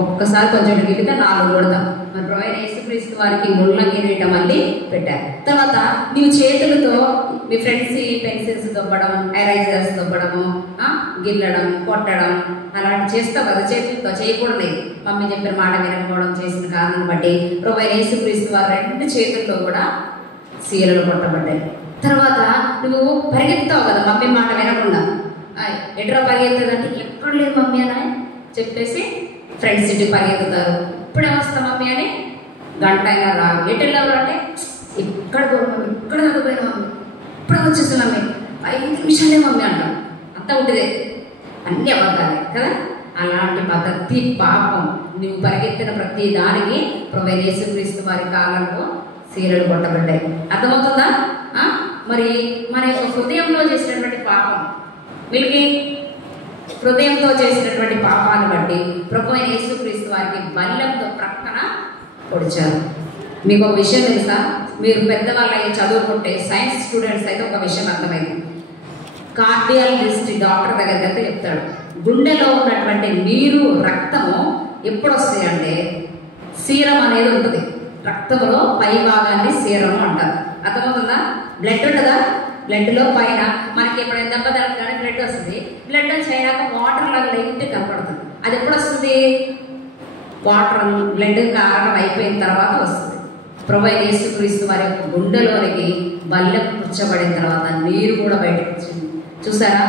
ఒక్కసారి కొంచెం గిలితే 4 కొడతాం. మరి ప్రభు యేసుక్రీస్తు వారికి ముళ్ళ కిరీటం మళ్ళీ పెట్టారు. తర్వాత నీవు చేతులతో మీ ఫ్రెండ్స్ పెన్సిల్స్ దొబ్బడం, ఎరైజర్స్ దొబ్బడము, గిల్లడం, కొట్టడం అలాంటి చేస్తావు కదా, చేతులతో చేయకూడదు. మమ్మీ చెప్పిన మాట వినకపోవడం చేసిన కారణం బట్టి ప్రభు యేసుక్రీస్తు వారు 2 చేతుల్లో కూడా సీరలు కొట్టబడ్డాయి. తర్వాత నువ్వు పరిగెత్తావు కదా మమ్మీ మాట వినకుండా, ఎటురా పరిగెత్తదంటే ఎక్కడ లేదు మమ్మీ అని చెప్పేసి ఫ్రెండ్స్ ఇంటికి పరిగెత్తుతారు. ఇప్పుడే వస్తా మమ్మీ అని గంట అయినా రాదు. ఎటు వెళ్ళారు అంటే ఇక్కడ మమ్మీ, ఇక్కడ చదువుపోయిన మమ్మీ, ఇప్పుడే వచ్చేస్తున్నా మమ్మీ, 5 నిమిషాలే మమ్మీ అంటాం. అంతా ఉంటుందే, అన్ని అబద్ధాలే కదా. అలాంటి ప్రతి పాపం నువ్వు పరిగెత్తిన ప్రతి దానికి ప్రభు యేసుక్రీస్తు వారి కాలంలో సీరలు కొట్టబడ్డాయి. అర్థమవుతుందా? మరి మన యొక్క హృదయంలో చేసినటువంటి పాపం, వీళ్ళకి హృదయంతో చేసినటువంటి పాపాన్ని బట్టి ప్రభు యేసుక్రీస్తు వారికి బల్లెంతో ప్రక్కన పొడిచారు. మీకు ఒక విషయం తెలుసా? మీరు పెద్దవాళ్ళు అయ్యి చదువుకుంటే సైన్స్ స్టూడెంట్స్ అయితే ఒక విషయం అర్థమైంది. కార్డియాలజిస్ట్ డాక్టర్ దగ్గరికి అయితే చెప్తాడు, గుండెలో ఉన్నటువంటి నీరు రక్తము ఎప్పుడు వస్తాయి అంటే సీరం అనేది ఉంటుంది. రక్తంలో పై భాగాన్ని సీరము అంటారు. అర్థమవుతుందా? బ్లడ్ ఉంటుందా? బ్లడ్లో పైన మనకి ఎప్పుడైనా దెబ్బ తగ్గడానికి బ్లడ్ వస్తుంది. బ్లడ్ వచ్చి అయినాక వాటర్ లాగా లైట్ కనపడుతుంది. అది ఎప్పుడు వస్తుంది? వాటర్ బ్లడ్ కారణం అయిపోయిన తర్వాత వస్తుంది. ప్రభు యేసుక్రీస్తు వారి యొక్క గుండెలోనికి బల్లెం పుచ్చబడిన తర్వాత నీరు కూడా బయటకు వచ్చింది. చూసారా?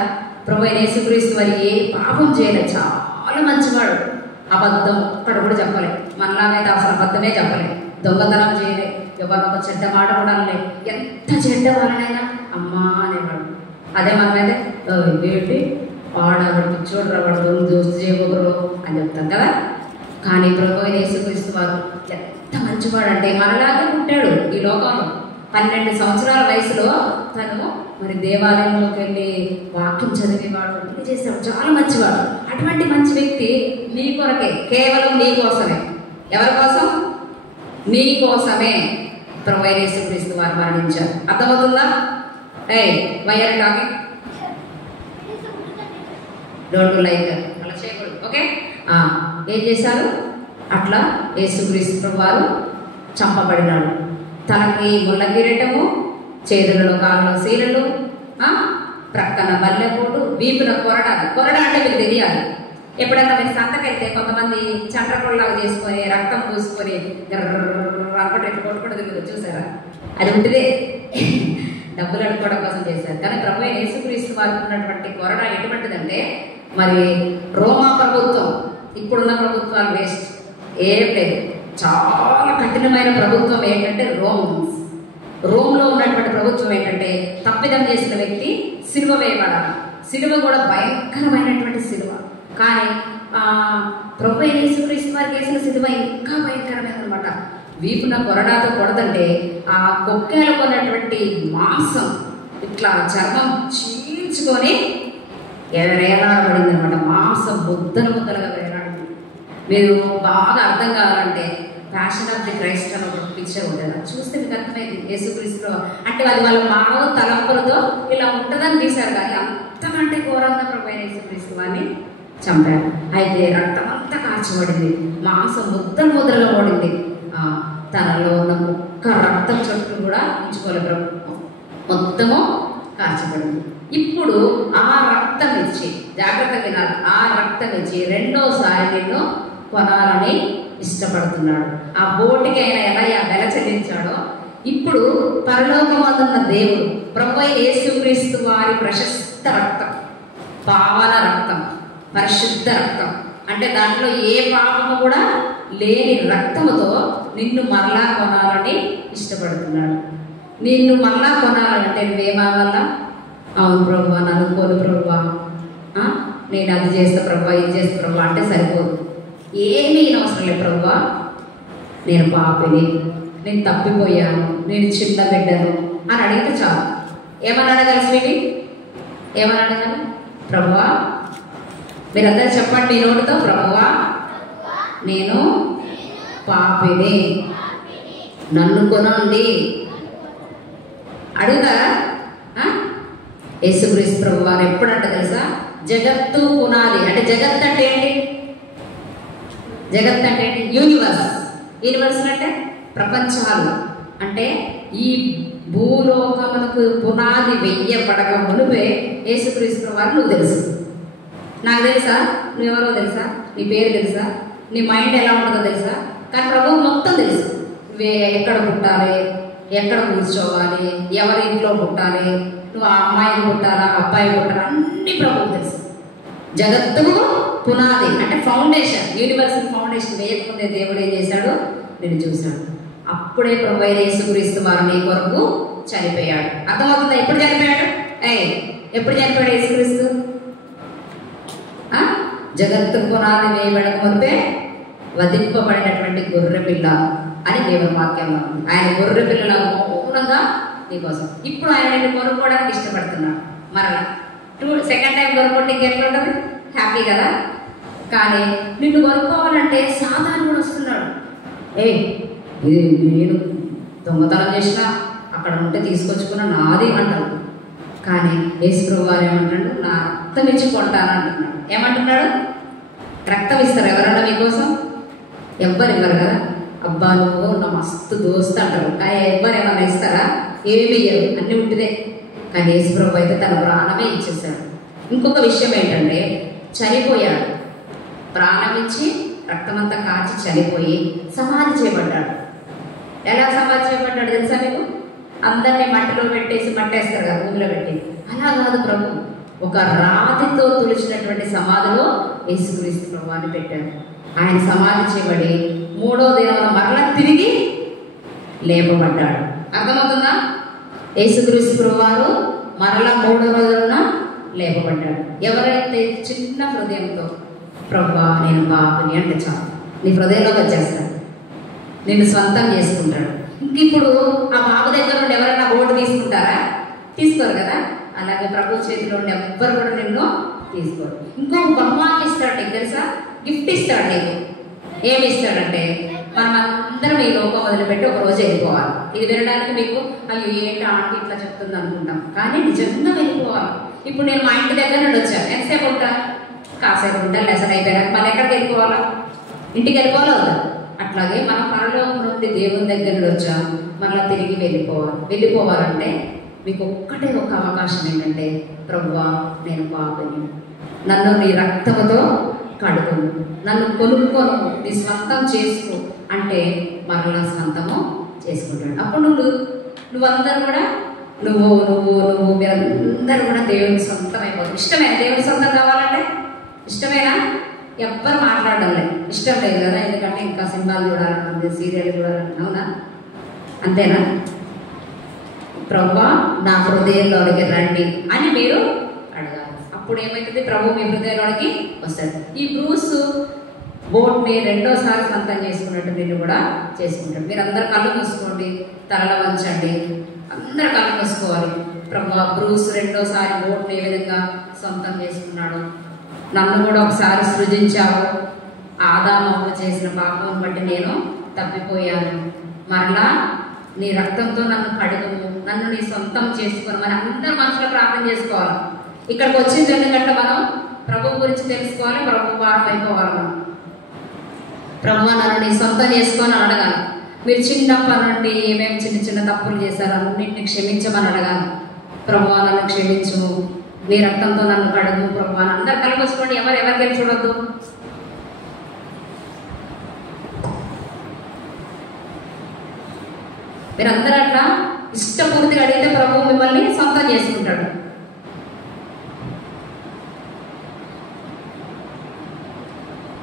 ప్రభు యేసుక్రీస్తు వారి ఏ పాపం చేయలేదు, చాలా మంచివాడు. అబద్ధం ఒక్కడ కూడా చెప్పలేదు. మనలాగైతే అసలు అబద్ధమే చెప్పలేదు. దొంగతనం చేయలే, ఎవరినొక చెడ్డ మాట కూడా అనలే. ఎంత చెడ్డ వాళ్ళనైనా అమ్మా అనేవాడు. అదే మనమైతే ఏంటి వాడాడు, పిచ్చోడు రావాడు, దోస్తు చేయకూడదు అని చెప్తాం కదా. కానీ ప్రభు యేసుక్రీస్తు వారు ఎంత మంచివాడంటే మనలాగే పుట్టాడు ఈ లోకంలో. 12 సంవత్సరాల వయసులో తను మరి దేవాలయంలోకి వెళ్ళి వాక్యం చదివేవాడు, అన్ని చేసేవాడు, చాలా మంచివాడు. అటువంటి మంచి వ్యక్తి నీ కొరకే, కేవలం నీ కోసమే. ఎవరి కోసం? నీ కోసమే ప్రభు యేసుక్రీస్తు వారు మరణించారు. అర్థమవుతుందా? వైఆర్ టాకింగ్, డోంట్ లైక్ అలా చేయకూడదు. ఓకే, ఏం చేశారు? అట్లా యేసుక్రీస్తు వారు చంపబడినాడు. తనకి ముళ్ళ కిరీటము, చేతులలో కాళ్ళలో సీరలు, ప్రక్కన బల్లెపోటు, వీపున కొరడాలు. కొరడ అంటే మీకు తెలియాలి. ఎప్పుడైనా మీరు సంతకెళ్తే కొంతమంది చండ్రకొల్లాగా చేసుకొని రక్తం పూసుకొని కొట్టుకుంటూ తిరుగుతుంది, చూసారా? అది ఉంటుందే, డబ్బులు అడుక్కోవడం కోసం చేశారు. కానీ ప్రభు యేసుక్రీస్తు వారికి ఉన్నటువంటి కొరడ ఎటువంటిదంటే, మరి రోమా ప్రభుత్వం, ఇప్పుడున్న ప్రభుత్వాలు వేస్ట్, ఏం లేదు. చాలా కఠినమైన ప్రభుత్వం ఏంటంటే రోమ్లో ఉన్నటువంటి ప్రభుత్వం ఏంటంటే తప్పిదం చేసిన వ్యక్తి సిలువ వేయబడాలి. సిలువ కూడా భయంకరమైనటువంటి సిలువ. కానీ ప్రభు యేసుక్రీస్తు వారికి వేసిన సిలువ ఇంకా భయంకరమైన అనమాట. వీపున కొరడాతో కొడదంటే ఆ కొక్కేలకు ఉన్నటువంటి మాంసం ఇట్లా చర్మం చీల్చుకొని వేలాడబడింది అనమాట. మాంసం ముద్దలుగా వేలాడింది. మీరు బాగా అర్థం కావాలంటే ప్యాషన్ ఆఫ్ ది క్రైస్ట్ అని ఒక పిక్చర్ ఉంటుంది, చూస్తే మీకు అర్థమైంది. యేసుక్రీస్తు అంటే అది వాళ్ళ మానవ తలంపులతో ఇలా ఉంటుందని తీశారు. కానీ అంతకంటే ఘోరంగా ప్రభు యేసుక్రీస్తు వారిని చంపారు. అయితే రక్తం అంతా కాల్చబడింది, మాంసం ముద్దలుగా పడింది. తనలో ఉన్న ఒక్క రక్తం చుట్టూ కూడా ఉంచుకోలేదు ప్రభు, మొత్తము కాల్చబడింది. ఇప్పుడు ఆ రక్తం ఇచ్చి, జాగ్రత్త వినాలి, ఆ రక్తం ఇచ్చి రెండోసారి నిన్ను కొనాలని ఇష్టపడుతున్నాడు. ఆ బోటికి ఆయన ఎలా వెల చెల్లించాడో ఇప్పుడు పరలోకమందున్న దేవుడు ప్రభు యేసుక్రీస్తు వారి ప్రశస్త రక్తం, పావన రక్తం, పరిశుద్ధ రక్తం, అంటే దాంట్లో ఏ పాపము కూడా లేని రక్తముతో నిన్ను మరలా కొనాలని ఇష్టపడుతున్నాడు. నిన్ను మరలా కొనాలంటే నువ్వేమాగలా? అవును ప్రభువా, నన్ను కొను ప్రభువా, నేను అది చేస్తా ప్రభువా, ఇది చేస్తా ప్రభువా అంటే సరిపోదు. ఏమీ అవసరం లేదు ప్రభువా, నేను పాపిని, నేను తప్పిపోయాను, నేను చిన్న బిడ్డను అని అడిగితే చాలు. ఏమని అడగాలి స్వీటి? ఏమని అడగాలి? ప్రభువా, మీరందరూ చెప్పండి నోటితో, ప్రభువా నేను పాపిని, నన్ను కొనండి అడుగుతారా? యేసుక్రీస్తు ప్రభు వారు ఎప్పుడంట తెలుసా? జగత్తు పునాది అంటే జగత్ అంటే ఏంటి? జగత్ అంటే ఏంటి? యూనివర్స్. యూనివర్స్ అంటే ప్రపంచాలు. అంటే ఈ భూలోకమునకు పునాది వెయ్యబడక మునిపే యేసుక్రీస్తు వారు నువ్వు తెలుసు. నాకు తెలుసా? నువ్వెవరో తెలుసా? నీ పేరు తెలుసా? నీ మైండ్ ఎలా ఉంటుందో తెలుసా? కానీ ప్రభువు మొత్తం తెలుసు. ఎక్కడ పుట్టాలి, ఎక్కడ కూర్చోవాలి, ఎవరి ఇంట్లో పుట్టాలి, నువ్వు ఆ అమ్మాయిని పుట్టాలా అబ్బాయి పుట్టాలా, అన్ని ప్రభువు తెలుసు. జగత్తుకు పునాది అంటే ఫౌండేషన్, యూనివర్సల్ ఫౌండేషన్ వేయకముందే దేవుడు ఏం చేశాడు? నేను చూశాడు. అప్పుడే ప్రభు యేసుక్రీస్తు వారు నీ కొరకు చనిపోయాడు. అర్థమవుతుందా? ఎప్పుడు చనిపోయాడు? ఎప్పుడు చనిపోయాడు యేసుక్రీస్తు? జగత్తు పునాది వేయబడక మునిపే వధింపబడినటువంటి గొర్రె పిల్ల అని దేవుని వాక్యంలో ఉంది. ఆయన గొర్రె పిల్లల మౌనంగా నీకోసం. ఇప్పుడు ఆయన నిన్ను కొనుక్కోవడానికి ఇష్టపడుతున్నాడు. మరలా సెకండ్ టైం కొనుక్కోవడానికి ఇంకెట్లా ఉంటుంది? హ్యాపీ కదా. కానీ నిన్ను కొనుక్కోవాలంటే సాధారణుడు వస్తున్నాడు. నేను దొంగతనం చేసినా అక్కడ ఉంటే తీసుకొచ్చుకున్న నాది అంటాడు. కానీ యేసుప్రభువు వారు ఏమంటాడు? నా రక్తం ఇచ్చి కొంటాను అంటున్నాడు. ఏమంటున్నాడు? రక్తం ఇస్తారు ఎవరన్నా మీకోసం? ఎవ్వరు ఇవ్వరు కదా. అబ్బా నువ్వు నా మస్తు దోస్తు అంటారు, కానీ ఎవ్వరు ఏమన్నా ఇస్తారా? ఏమి ఇయ్యరు, అన్నీ ఉంటుందే. కానీ యేసుప్రభువు అయితే తన ప్రాణమే ఇచ్చేసాడు. ఇంకొక విషయం ఏంటంటే, చనిపోయాడు, ప్రాణం ఇచ్చి రక్తమంతా కాచి చనిపోయి సమాధి చేయబడ్డాడు. ఎలా సమాధి చేయబడ్డాడు తెలుసా మీకు? అందరినీ మట్టిలో పెట్టేసి మట్టేస్తారు కదా, భూమిలో పెట్టి. అలా కాదు ప్రభు, ఒక రాతితో తులిచినటువంటి సమాధిలో యేసుక్రీస్తు ప్రభువాన్ని పెట్టారు. ఆయన సమాధి చేయబడి 3వ దినమున మరలా తిరిగి లేపబడ్డాడు. అర్థమవుతుందా? యేసుక్రీస్తు ప్రభువారు మరలా 3వ రోజున లేపబడ్డాడు. ఎవరైతే చిన్న హృదయంతో ప్రభువా నేను పాపిని అంటే చాలు, నీ హృదయంలోకి వచ్చేస్తాడు, నిన్ను స్వంతం చేసుకుంటాడు. ఇంకిప్పుడు ఆ బాబు దగ్గర నుండి ఎవరైనా ఓటు తీసుకుంటారా? తీసుకోరు కదా. అలాగే ప్రభు చేతిలో ఉండి ఎవ్వరు కూడా నిన్ను తీసుకోరు. ఇంకొక బహుమానం ఇస్తాడు నీకు తెలుసా? గిఫ్ట్ ఇస్తాడు నీకు. ఏమి ఇస్తాడంటే, మనం అందరం ఈ లోకం వదిలిపెట్టి ఒక రోజు వెళ్ళిపోవాలి. ఇది వినడానికి మీకు అయ్యో ఏంటి ఆంటీ ఇట్లా చెప్తుంది అనుకుంటాం, కానీ నిజంగా వెళ్ళిపోవాలి. ఇప్పుడు నేను మా ఇంటి దగ్గర నుండి వచ్చాను, ఎంతసేపు ఉంటా? కాసేపు ఉంటాను. లెసన్ అయిపోయాక మళ్ళీ ఎక్కడికి వెళ్ళిపోవాలా? ఇంటికి వెళ్ళిపోవాలా కదా. అట్లాగే మనం పరలోకం నుండి దేవుని దగ్గర నుండి వచ్చాం, మళ్ళీ తిరిగి వెళ్ళిపోవాలి. వెళ్ళిపోవాలంటే మీకు ఒక్కటే ఒక అవకాశం ఏంటంటే, ప్రభువా నేను పాపిని, నన్ను నీ రక్తముతో కడుగును, నన్ను కొనుక్కోను, నీ స్వంతం చేసుకో అంటే మరలా స్వంతము చేసుకుంటాడు. అప్పుడు నువ్వందరూ కూడా నువ్వు మీరందరూ కూడా దేవునికి సొంతం అయిపోతుంది. ఇష్టమేనా దేవునికి సొంతం కావాలంటే? ఇష్టమేనా? ఎవ్వరు మాట్లాడడం లేదు, ఇష్టం లేదు కదా. ఎందుకంటే ఇంకా సినిమాలు చూడాలనుకుంది, సీరియల్ చూడాలనుకుంది, అవునా? అంతేనా? ప్రభువా నా హృదయంలోనికి రండి అని మీరు అడగాలి. అప్పుడు ఏమవుతుంది? ప్రభు మీ హృదయంలోనికి వస్తాడు. ఈ బ్రూస్ బోట్ని 2వసారి సొంతం చేసుకున్నట్టు మీరు కూడా చేసుకుంటాడు. మీరు అందరు కళ్ళు మూసుకోండి, తలలో వంచండి, అందరు కళ్ళు మూసుకోవాలి. ప్రభు బ్రూస్ 2వసారి బోట్ని ఏ విధంగా సొంతం చేసుకున్నాడు? నన్ను కూడా ఒకసారి సృజించావు, ఆదాము చేసిన పాపం బట్టి నేను తప్పిపోయాను, మరలా నీ రక్తంతో నన్ను కడుగుము, నన్ను నీ సొంతం చేసుకుని మన అందరు మనసులో ప్రార్థన చేసుకోవాలి. ఇక్కడికి వచ్చింది ఎందుకంటే మనం ప్రభు గురించి తెలుసుకోవాలి, ప్రభు వారం అయిపోవాలి. మనం ప్రభు నన్ను నీ సొంతం చేసుకొని అడగాలి. మీరు చిన్నప్పటి నుండి ఏమేమి చిన్న చిన్న తప్పులు చేశారు అన్నింటిని క్షమించమని అడగాలి. ప్రభు నన్ను క్షమించు, నీ రక్తంతో నన్ను కడుగు ప్రభు అని అందరు కలిపేసుకోండి. ఎవరికి చూడొద్దు. మీరందరూ అట్లా ఇష్టపూర్తిగా అడిగితే ప్రభు మిమ్మల్ని సొంతం చేసుకుంటాడు.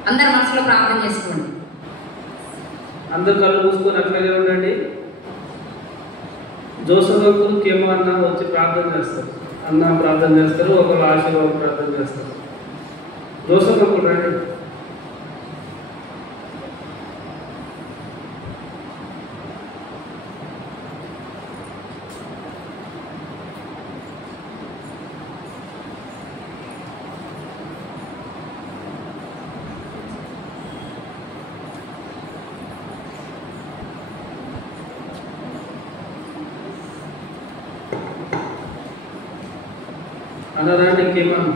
అందరు మనసులో ప్రార్థన చేసుకోండి. అందరు కళ్ళు మూసుకొని అట్లాగే ఉండండి. జోసఫ్ అంకుల్ కేమో అన్న వచ్చి ప్రార్థన చేస్తారు, అన్న ప్రార్థన చేస్తారు, ఒకరు ఆశీర్వాదం ప్రార్థన చేస్తారు. జోసఫ్ అంకుల్ రండి. అన్నారండి ఇంకేమన్నా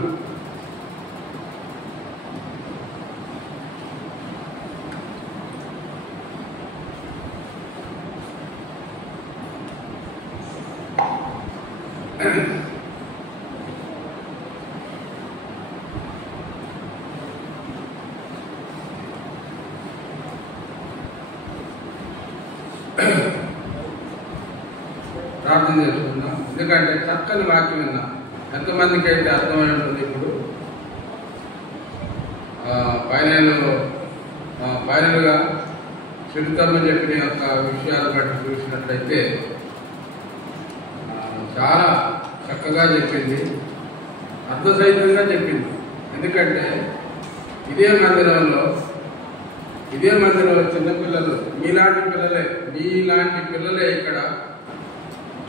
ప్రార్థన చేసుకుందాం. ఎందుకంటే చక్కని వాక్యం విన్నా ఎంతమందికి అయితే అర్థమై ఉంటుంది. ఇప్పుడు ఫైనల్గా సునీతమ్మ చెప్పిన యొక్క విషయాలు బట్టి చూసినట్లయితే చాలా చక్కగా చెప్పింది, అర్థసహితంగా చెప్పింది. ఎందుకంటే ఇదే మందిరంలో చిన్నపిల్లలు మీలాంటి పిల్లలే ఇక్కడ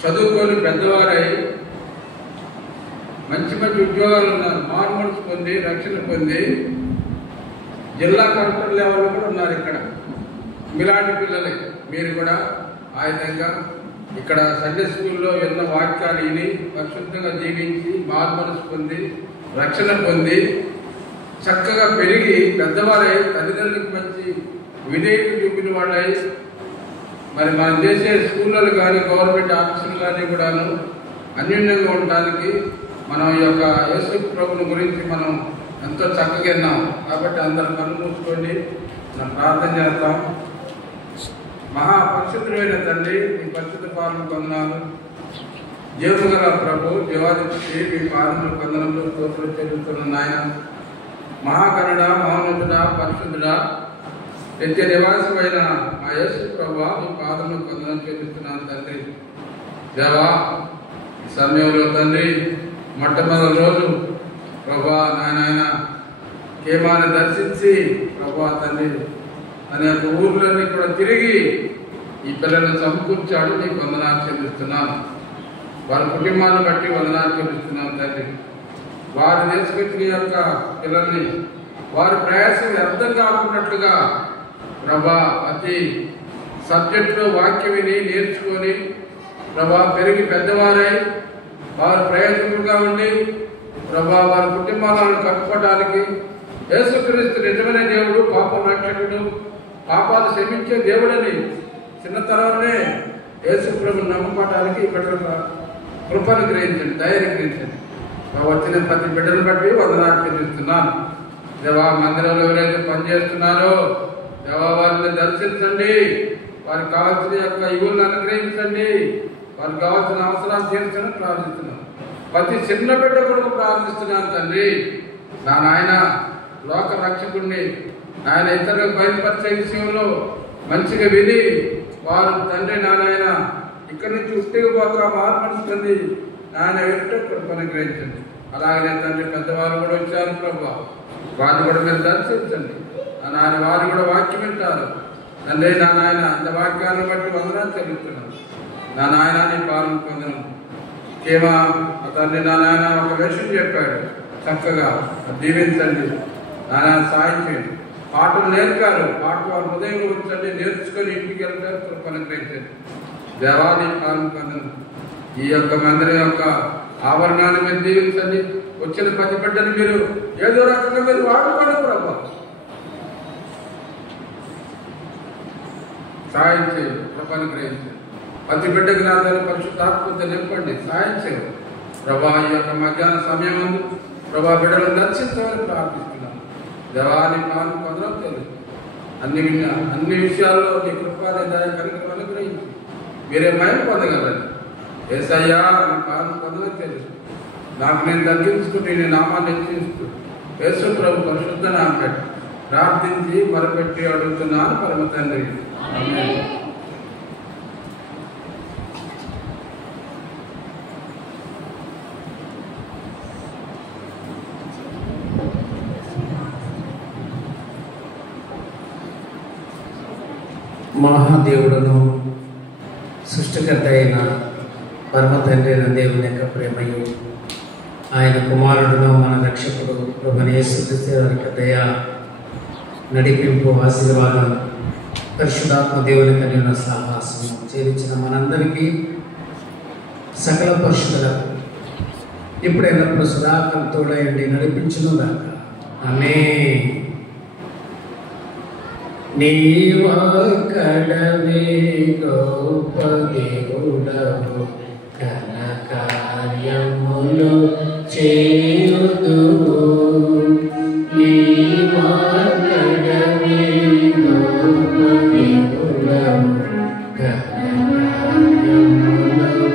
చదువుకొని పెద్దవారై మంచి ఉద్యోగాలు ఉన్నారు, మార్మల్స్ పొంది రక్షణ పొంది జిల్లా కలెక్టర్ లెవెల్లో కూడా ఉన్నారు. ఇక్కడ మీలాంటి పిల్లలే మీరు కూడా ఆ విధంగా ఇక్కడ సండే స్కూల్లో ఎన్నో వాక్యాలు విని పరిశుద్ధంగా జీవించి మార్మల్స్ పొంది రక్షణ పొంది చక్కగా పెరిగి పెద్దవారై తల్లిదండ్రులకు మంచి విధేయత చూపిన వాళ్ళై మరి మనం చేసే స్కూళ్ళలు కానీ గవర్నమెంట్ ఆఫీసులు కానీ కూడాను అన్యోన్యంగా ఉండడానికి మనం ఈ యొక్క యేసు ప్రభుని గురించి మనం ఎంతో చక్కగా విన్నాం. కాబట్టి అందరం కన్ను మూసుకోండి, మనం ప్రార్థన చేస్తాం. మహాపరిశుద్ధుడైన తండ్రి, మీ పరిశుద్ధ పాలన వందనాలు. జీవము గల ప్రభు, జీవాధిపతి, మీ పాదముల వందనములు స్తోత్రం చెల్లిస్తున్న నాయన. మహాకరుణ, మహోన్నతుడ, పరిశుద్ధుడ, నిత్య నివాసమైన మా యేసు ప్రభువా, మీ పాదముల వందనం చెల్లిస్తున్నాను తండ్రి. దేవా, ఈ సమయంలో తండ్రి మొట్టమొదటి రోజు ప్రభువా నాయన కేమాన్ని దర్శించి ప్రభువా తండ్రి అనేక ఊర్లన్నీ కూడా తిరిగి ఈ పిల్లలను సమకూర్చాడు. నీకు వందనాలు చెల్లిస్తున్నాను. వారి కుటుంబాన్ని బట్టి వందనాలు చెల్లిస్తున్నాను తండ్రి. వారి దేశపెట్టిన యొక్క పిల్లల్ని వారి ప్రయాసం వ్యర్థం కాకున్నట్లుగా ప్రభా ప్రతి సబ్జెక్టులో వాక్యం విని నేర్చుకొని ప్రభా పెరిగి పెద్దవారై వారు ప్రయోజకులుగా ఉండి ప్రభా వారి కుటుంబాలను కట్టుకోవడానికి యేసుక్రీస్తు నిజమైన దేవుడు, పాప రక్షకుడు, పాపాలు క్షమించే దేవుడని చిన్నతనంలోనే యేసు ప్రభుని నమ్మకానికి ఇక్కడ కృపను గ్రహించండి, ధైర్యం గ్రహించండి. వచ్చిన ప్రతి బిడ్డను బట్టి వందనాలు చెల్లిస్తున్నాను. దేవా, మందిరంలో ఎవరైతే పనిచేస్తున్నారో దేవా వారిని దర్శించండి, వారికి కావాల్సిన యొక్క ఇవులను అనుగ్రహించండి, వారికి కావాల్సిన అవసరాలు తీర్చని ప్రార్థిస్తున్నాను. ప్రతి చిన్న బిడ్డ కొరకు ప్రార్థిస్తున్నాను తండ్రి. నా నాయన లోక రక్షకుడిని ఆయన ఇతరులకు బయలుపరిచే విషయంలో మంచిగా విని వారు తండ్రి నా నాయన ఇక్కడి నుంచి ఉట్టిగా పోక మార్పడుతుంది నాయన వెంట గ్రహించండి. అలాగనే తండ్రి పెద్దవారు కూడా వచ్చారు ప్రభా, వారిని కూడా మీరు దర్శించండి. నా నాయన వారు కూడా వాక్యం వింటారు తండ్రి. నా నాయన అంత వాక్యాలను బట్టి వందనాలు చెల్లిస్తున్నాను. నా నాయన నీ పాలన పొందను కేమా తండ్రి. నా నాయన ఒక విషయం చెప్పాడు చక్కగా, దీవించండి నాయన, సాయం చేయండి. పాటలు నేర్పారు, పాటలు వారి హృదయంలో ఉంచండి, నేర్చుకొని ఇంటికి వెళ్తారు, కృపను గ్రహించండి. దేవాన్ని పాలన పొందను. ఈ యొక్క మందిరం యొక్క ఆవరణాన్ని మీరు దీవించండి. వచ్చిన ప్రతి బిడ్డను మీరు ఏదో రకంగా మీరు వాడుకోండి ప్రభా, సాయం చేయండి, కృపను గ్రహించండి. ప్రతి బిడ్డకి నా తన పరిశుద్ధాత్మతో నింపండి, సాయం చేయండి ప్రభా. ఈ యొక్క మధ్యాహ్న సమయం ముందు ప్రభా బిడ్డలను దర్శించాలని ప్రార్థిస్తున్నాను. దేవాన్ని పాలన పొందడం తెలుసు. అన్ని విషయాల్లో నీ కృపాన్ని దయ కనుక అనుగ్రహించి మీరే మయం పొందగలరు. యేసయ్యా నీ పాలన పొందడం తెలుసు. నాకు నేను తగ్గించుకుంటే నీ నామాన్ని హెచ్చిస్తూ యేసు ప్రభు పరిశుద్ధ నామం ప్రార్థించి మొరపెట్టి అడుగుతున్నాను పరమ తండ్రి. ఆమేన్. మహాదేవుడును సృష్టికర్త అయిన పరమ తండ్రి అయిన దేవుని యొక్క ప్రేమయు, ఆయన కుమారుడును మన రక్షకుడు ప్రభువైన యేసుక్రీస్తు యొక్క దయ, నడిపింపు, ఆశీర్వాదం, పరిశుద్ధాత్మ దేవుని కలిగిన సాహసం చేరించిన మనందరికీ సకల పరిశుద్ధులకు ఇప్పుడైనప్పుడు సదాకాలం తోడయండి నడిపించును గాక. ఆమేన్. నీవొక్కడవే గొప్ప దేవుడవు, ఘన కార్యములు చేయుదువు. నీవొక్కడవే గొప్ప దేవుడవు, ఘన కార్యములు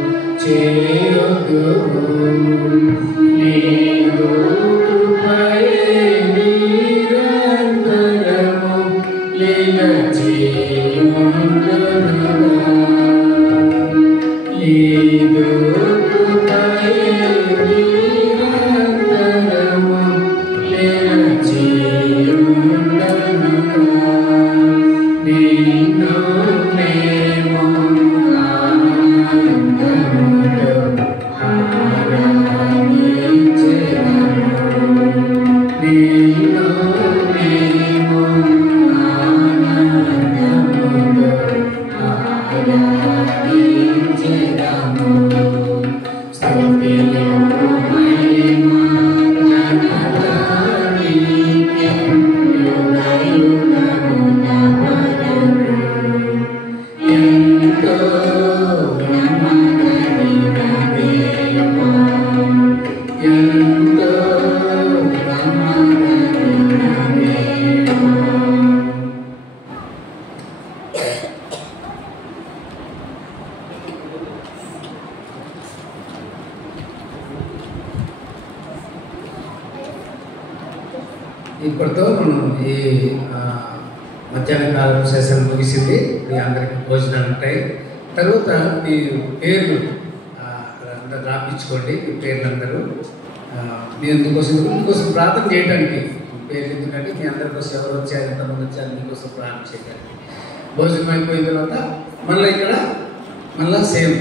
ఇప్పటితో మనం ఈ మధ్యాహ్న కాలం సెషన్ ముగిసింది. మీ అందరికి భోజనాలు ఉంటాయి. తర్వాత మీ పేర్లు అక్కడ అందరు రాపించుకోండి. మీ పేర్లు అందరూ మీ మీకోసం ప్రార్థన చేయడానికి పేర్లు, ఎందుకంటే మీ అందరి కోసం ఎవరు వచ్చారు, ఎంతమంది వచ్చారు మీకోసం ప్రార్థన చేయడానికి. భోజనం అయిపోయిన తర్వాత మళ్ళీ ఇక్కడ మళ్ళీ సేమ్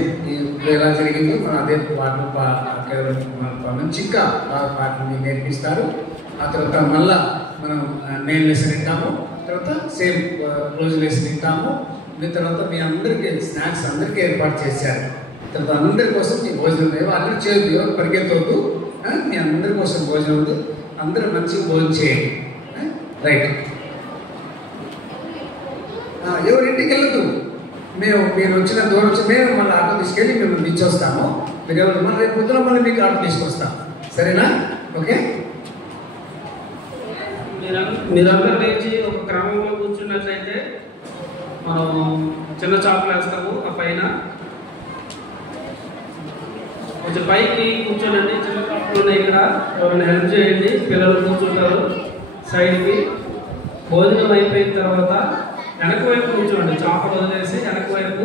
ఎలా జరిగిందో మన అదే పాటలు మంచిగా పాటలు నేర్పిస్తారు. ఆ తర్వాత మళ్ళా మనం నేను లెసన్ వింటాము. తర్వాత సేమ్ రోజు లెసన్ వింటాము. తర్వాత మీ అందరికీ స్నాక్స్ అందరికీ ఏర్పాటు చేశారు. తర్వాత అందరి కోసం మీ భోజనం అందరూ చేయొద్దు, ఎవరు పరిగెత్తవద్దు. మీ అందరి కోసం భోజనం ఉంది. అందరూ మంచిగా భోజనం చేయండి. రైట్, ఎవరింటికి వెళ్ళదు. మీరు వచ్చిన దూరం వచ్చి మేము మళ్ళీ ఆటో తీసుకెళ్ళి మేము దించొస్తాము. మీరు ఎవరు మళ్ళీ రేపు పొద్దున మళ్ళీ మీకు ఆటో తీసుకొస్తాం. సరేనా? ఓకే, మీరందరూ లేచి ఒక క్రమంలో కూర్చున్నట్లయితే మనం చిన్న చాపలు వేస్తాము. ఆ పైన కొంచెం పైకి కూర్చోనండి. చిన్న చాపలు ఉన్నాయి ఇక్కడ, ఎవరైనా హెల్ప్ చేయండి. పిల్లలు కూర్చుంటారు సైడ్కి. భోజనం అయిపోయిన తర్వాత వెనక వైపు కూర్చోండి. చాపలు వదిలేసి వెనక వైపు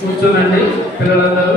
కూర్చోనండి పిల్లలందరూ.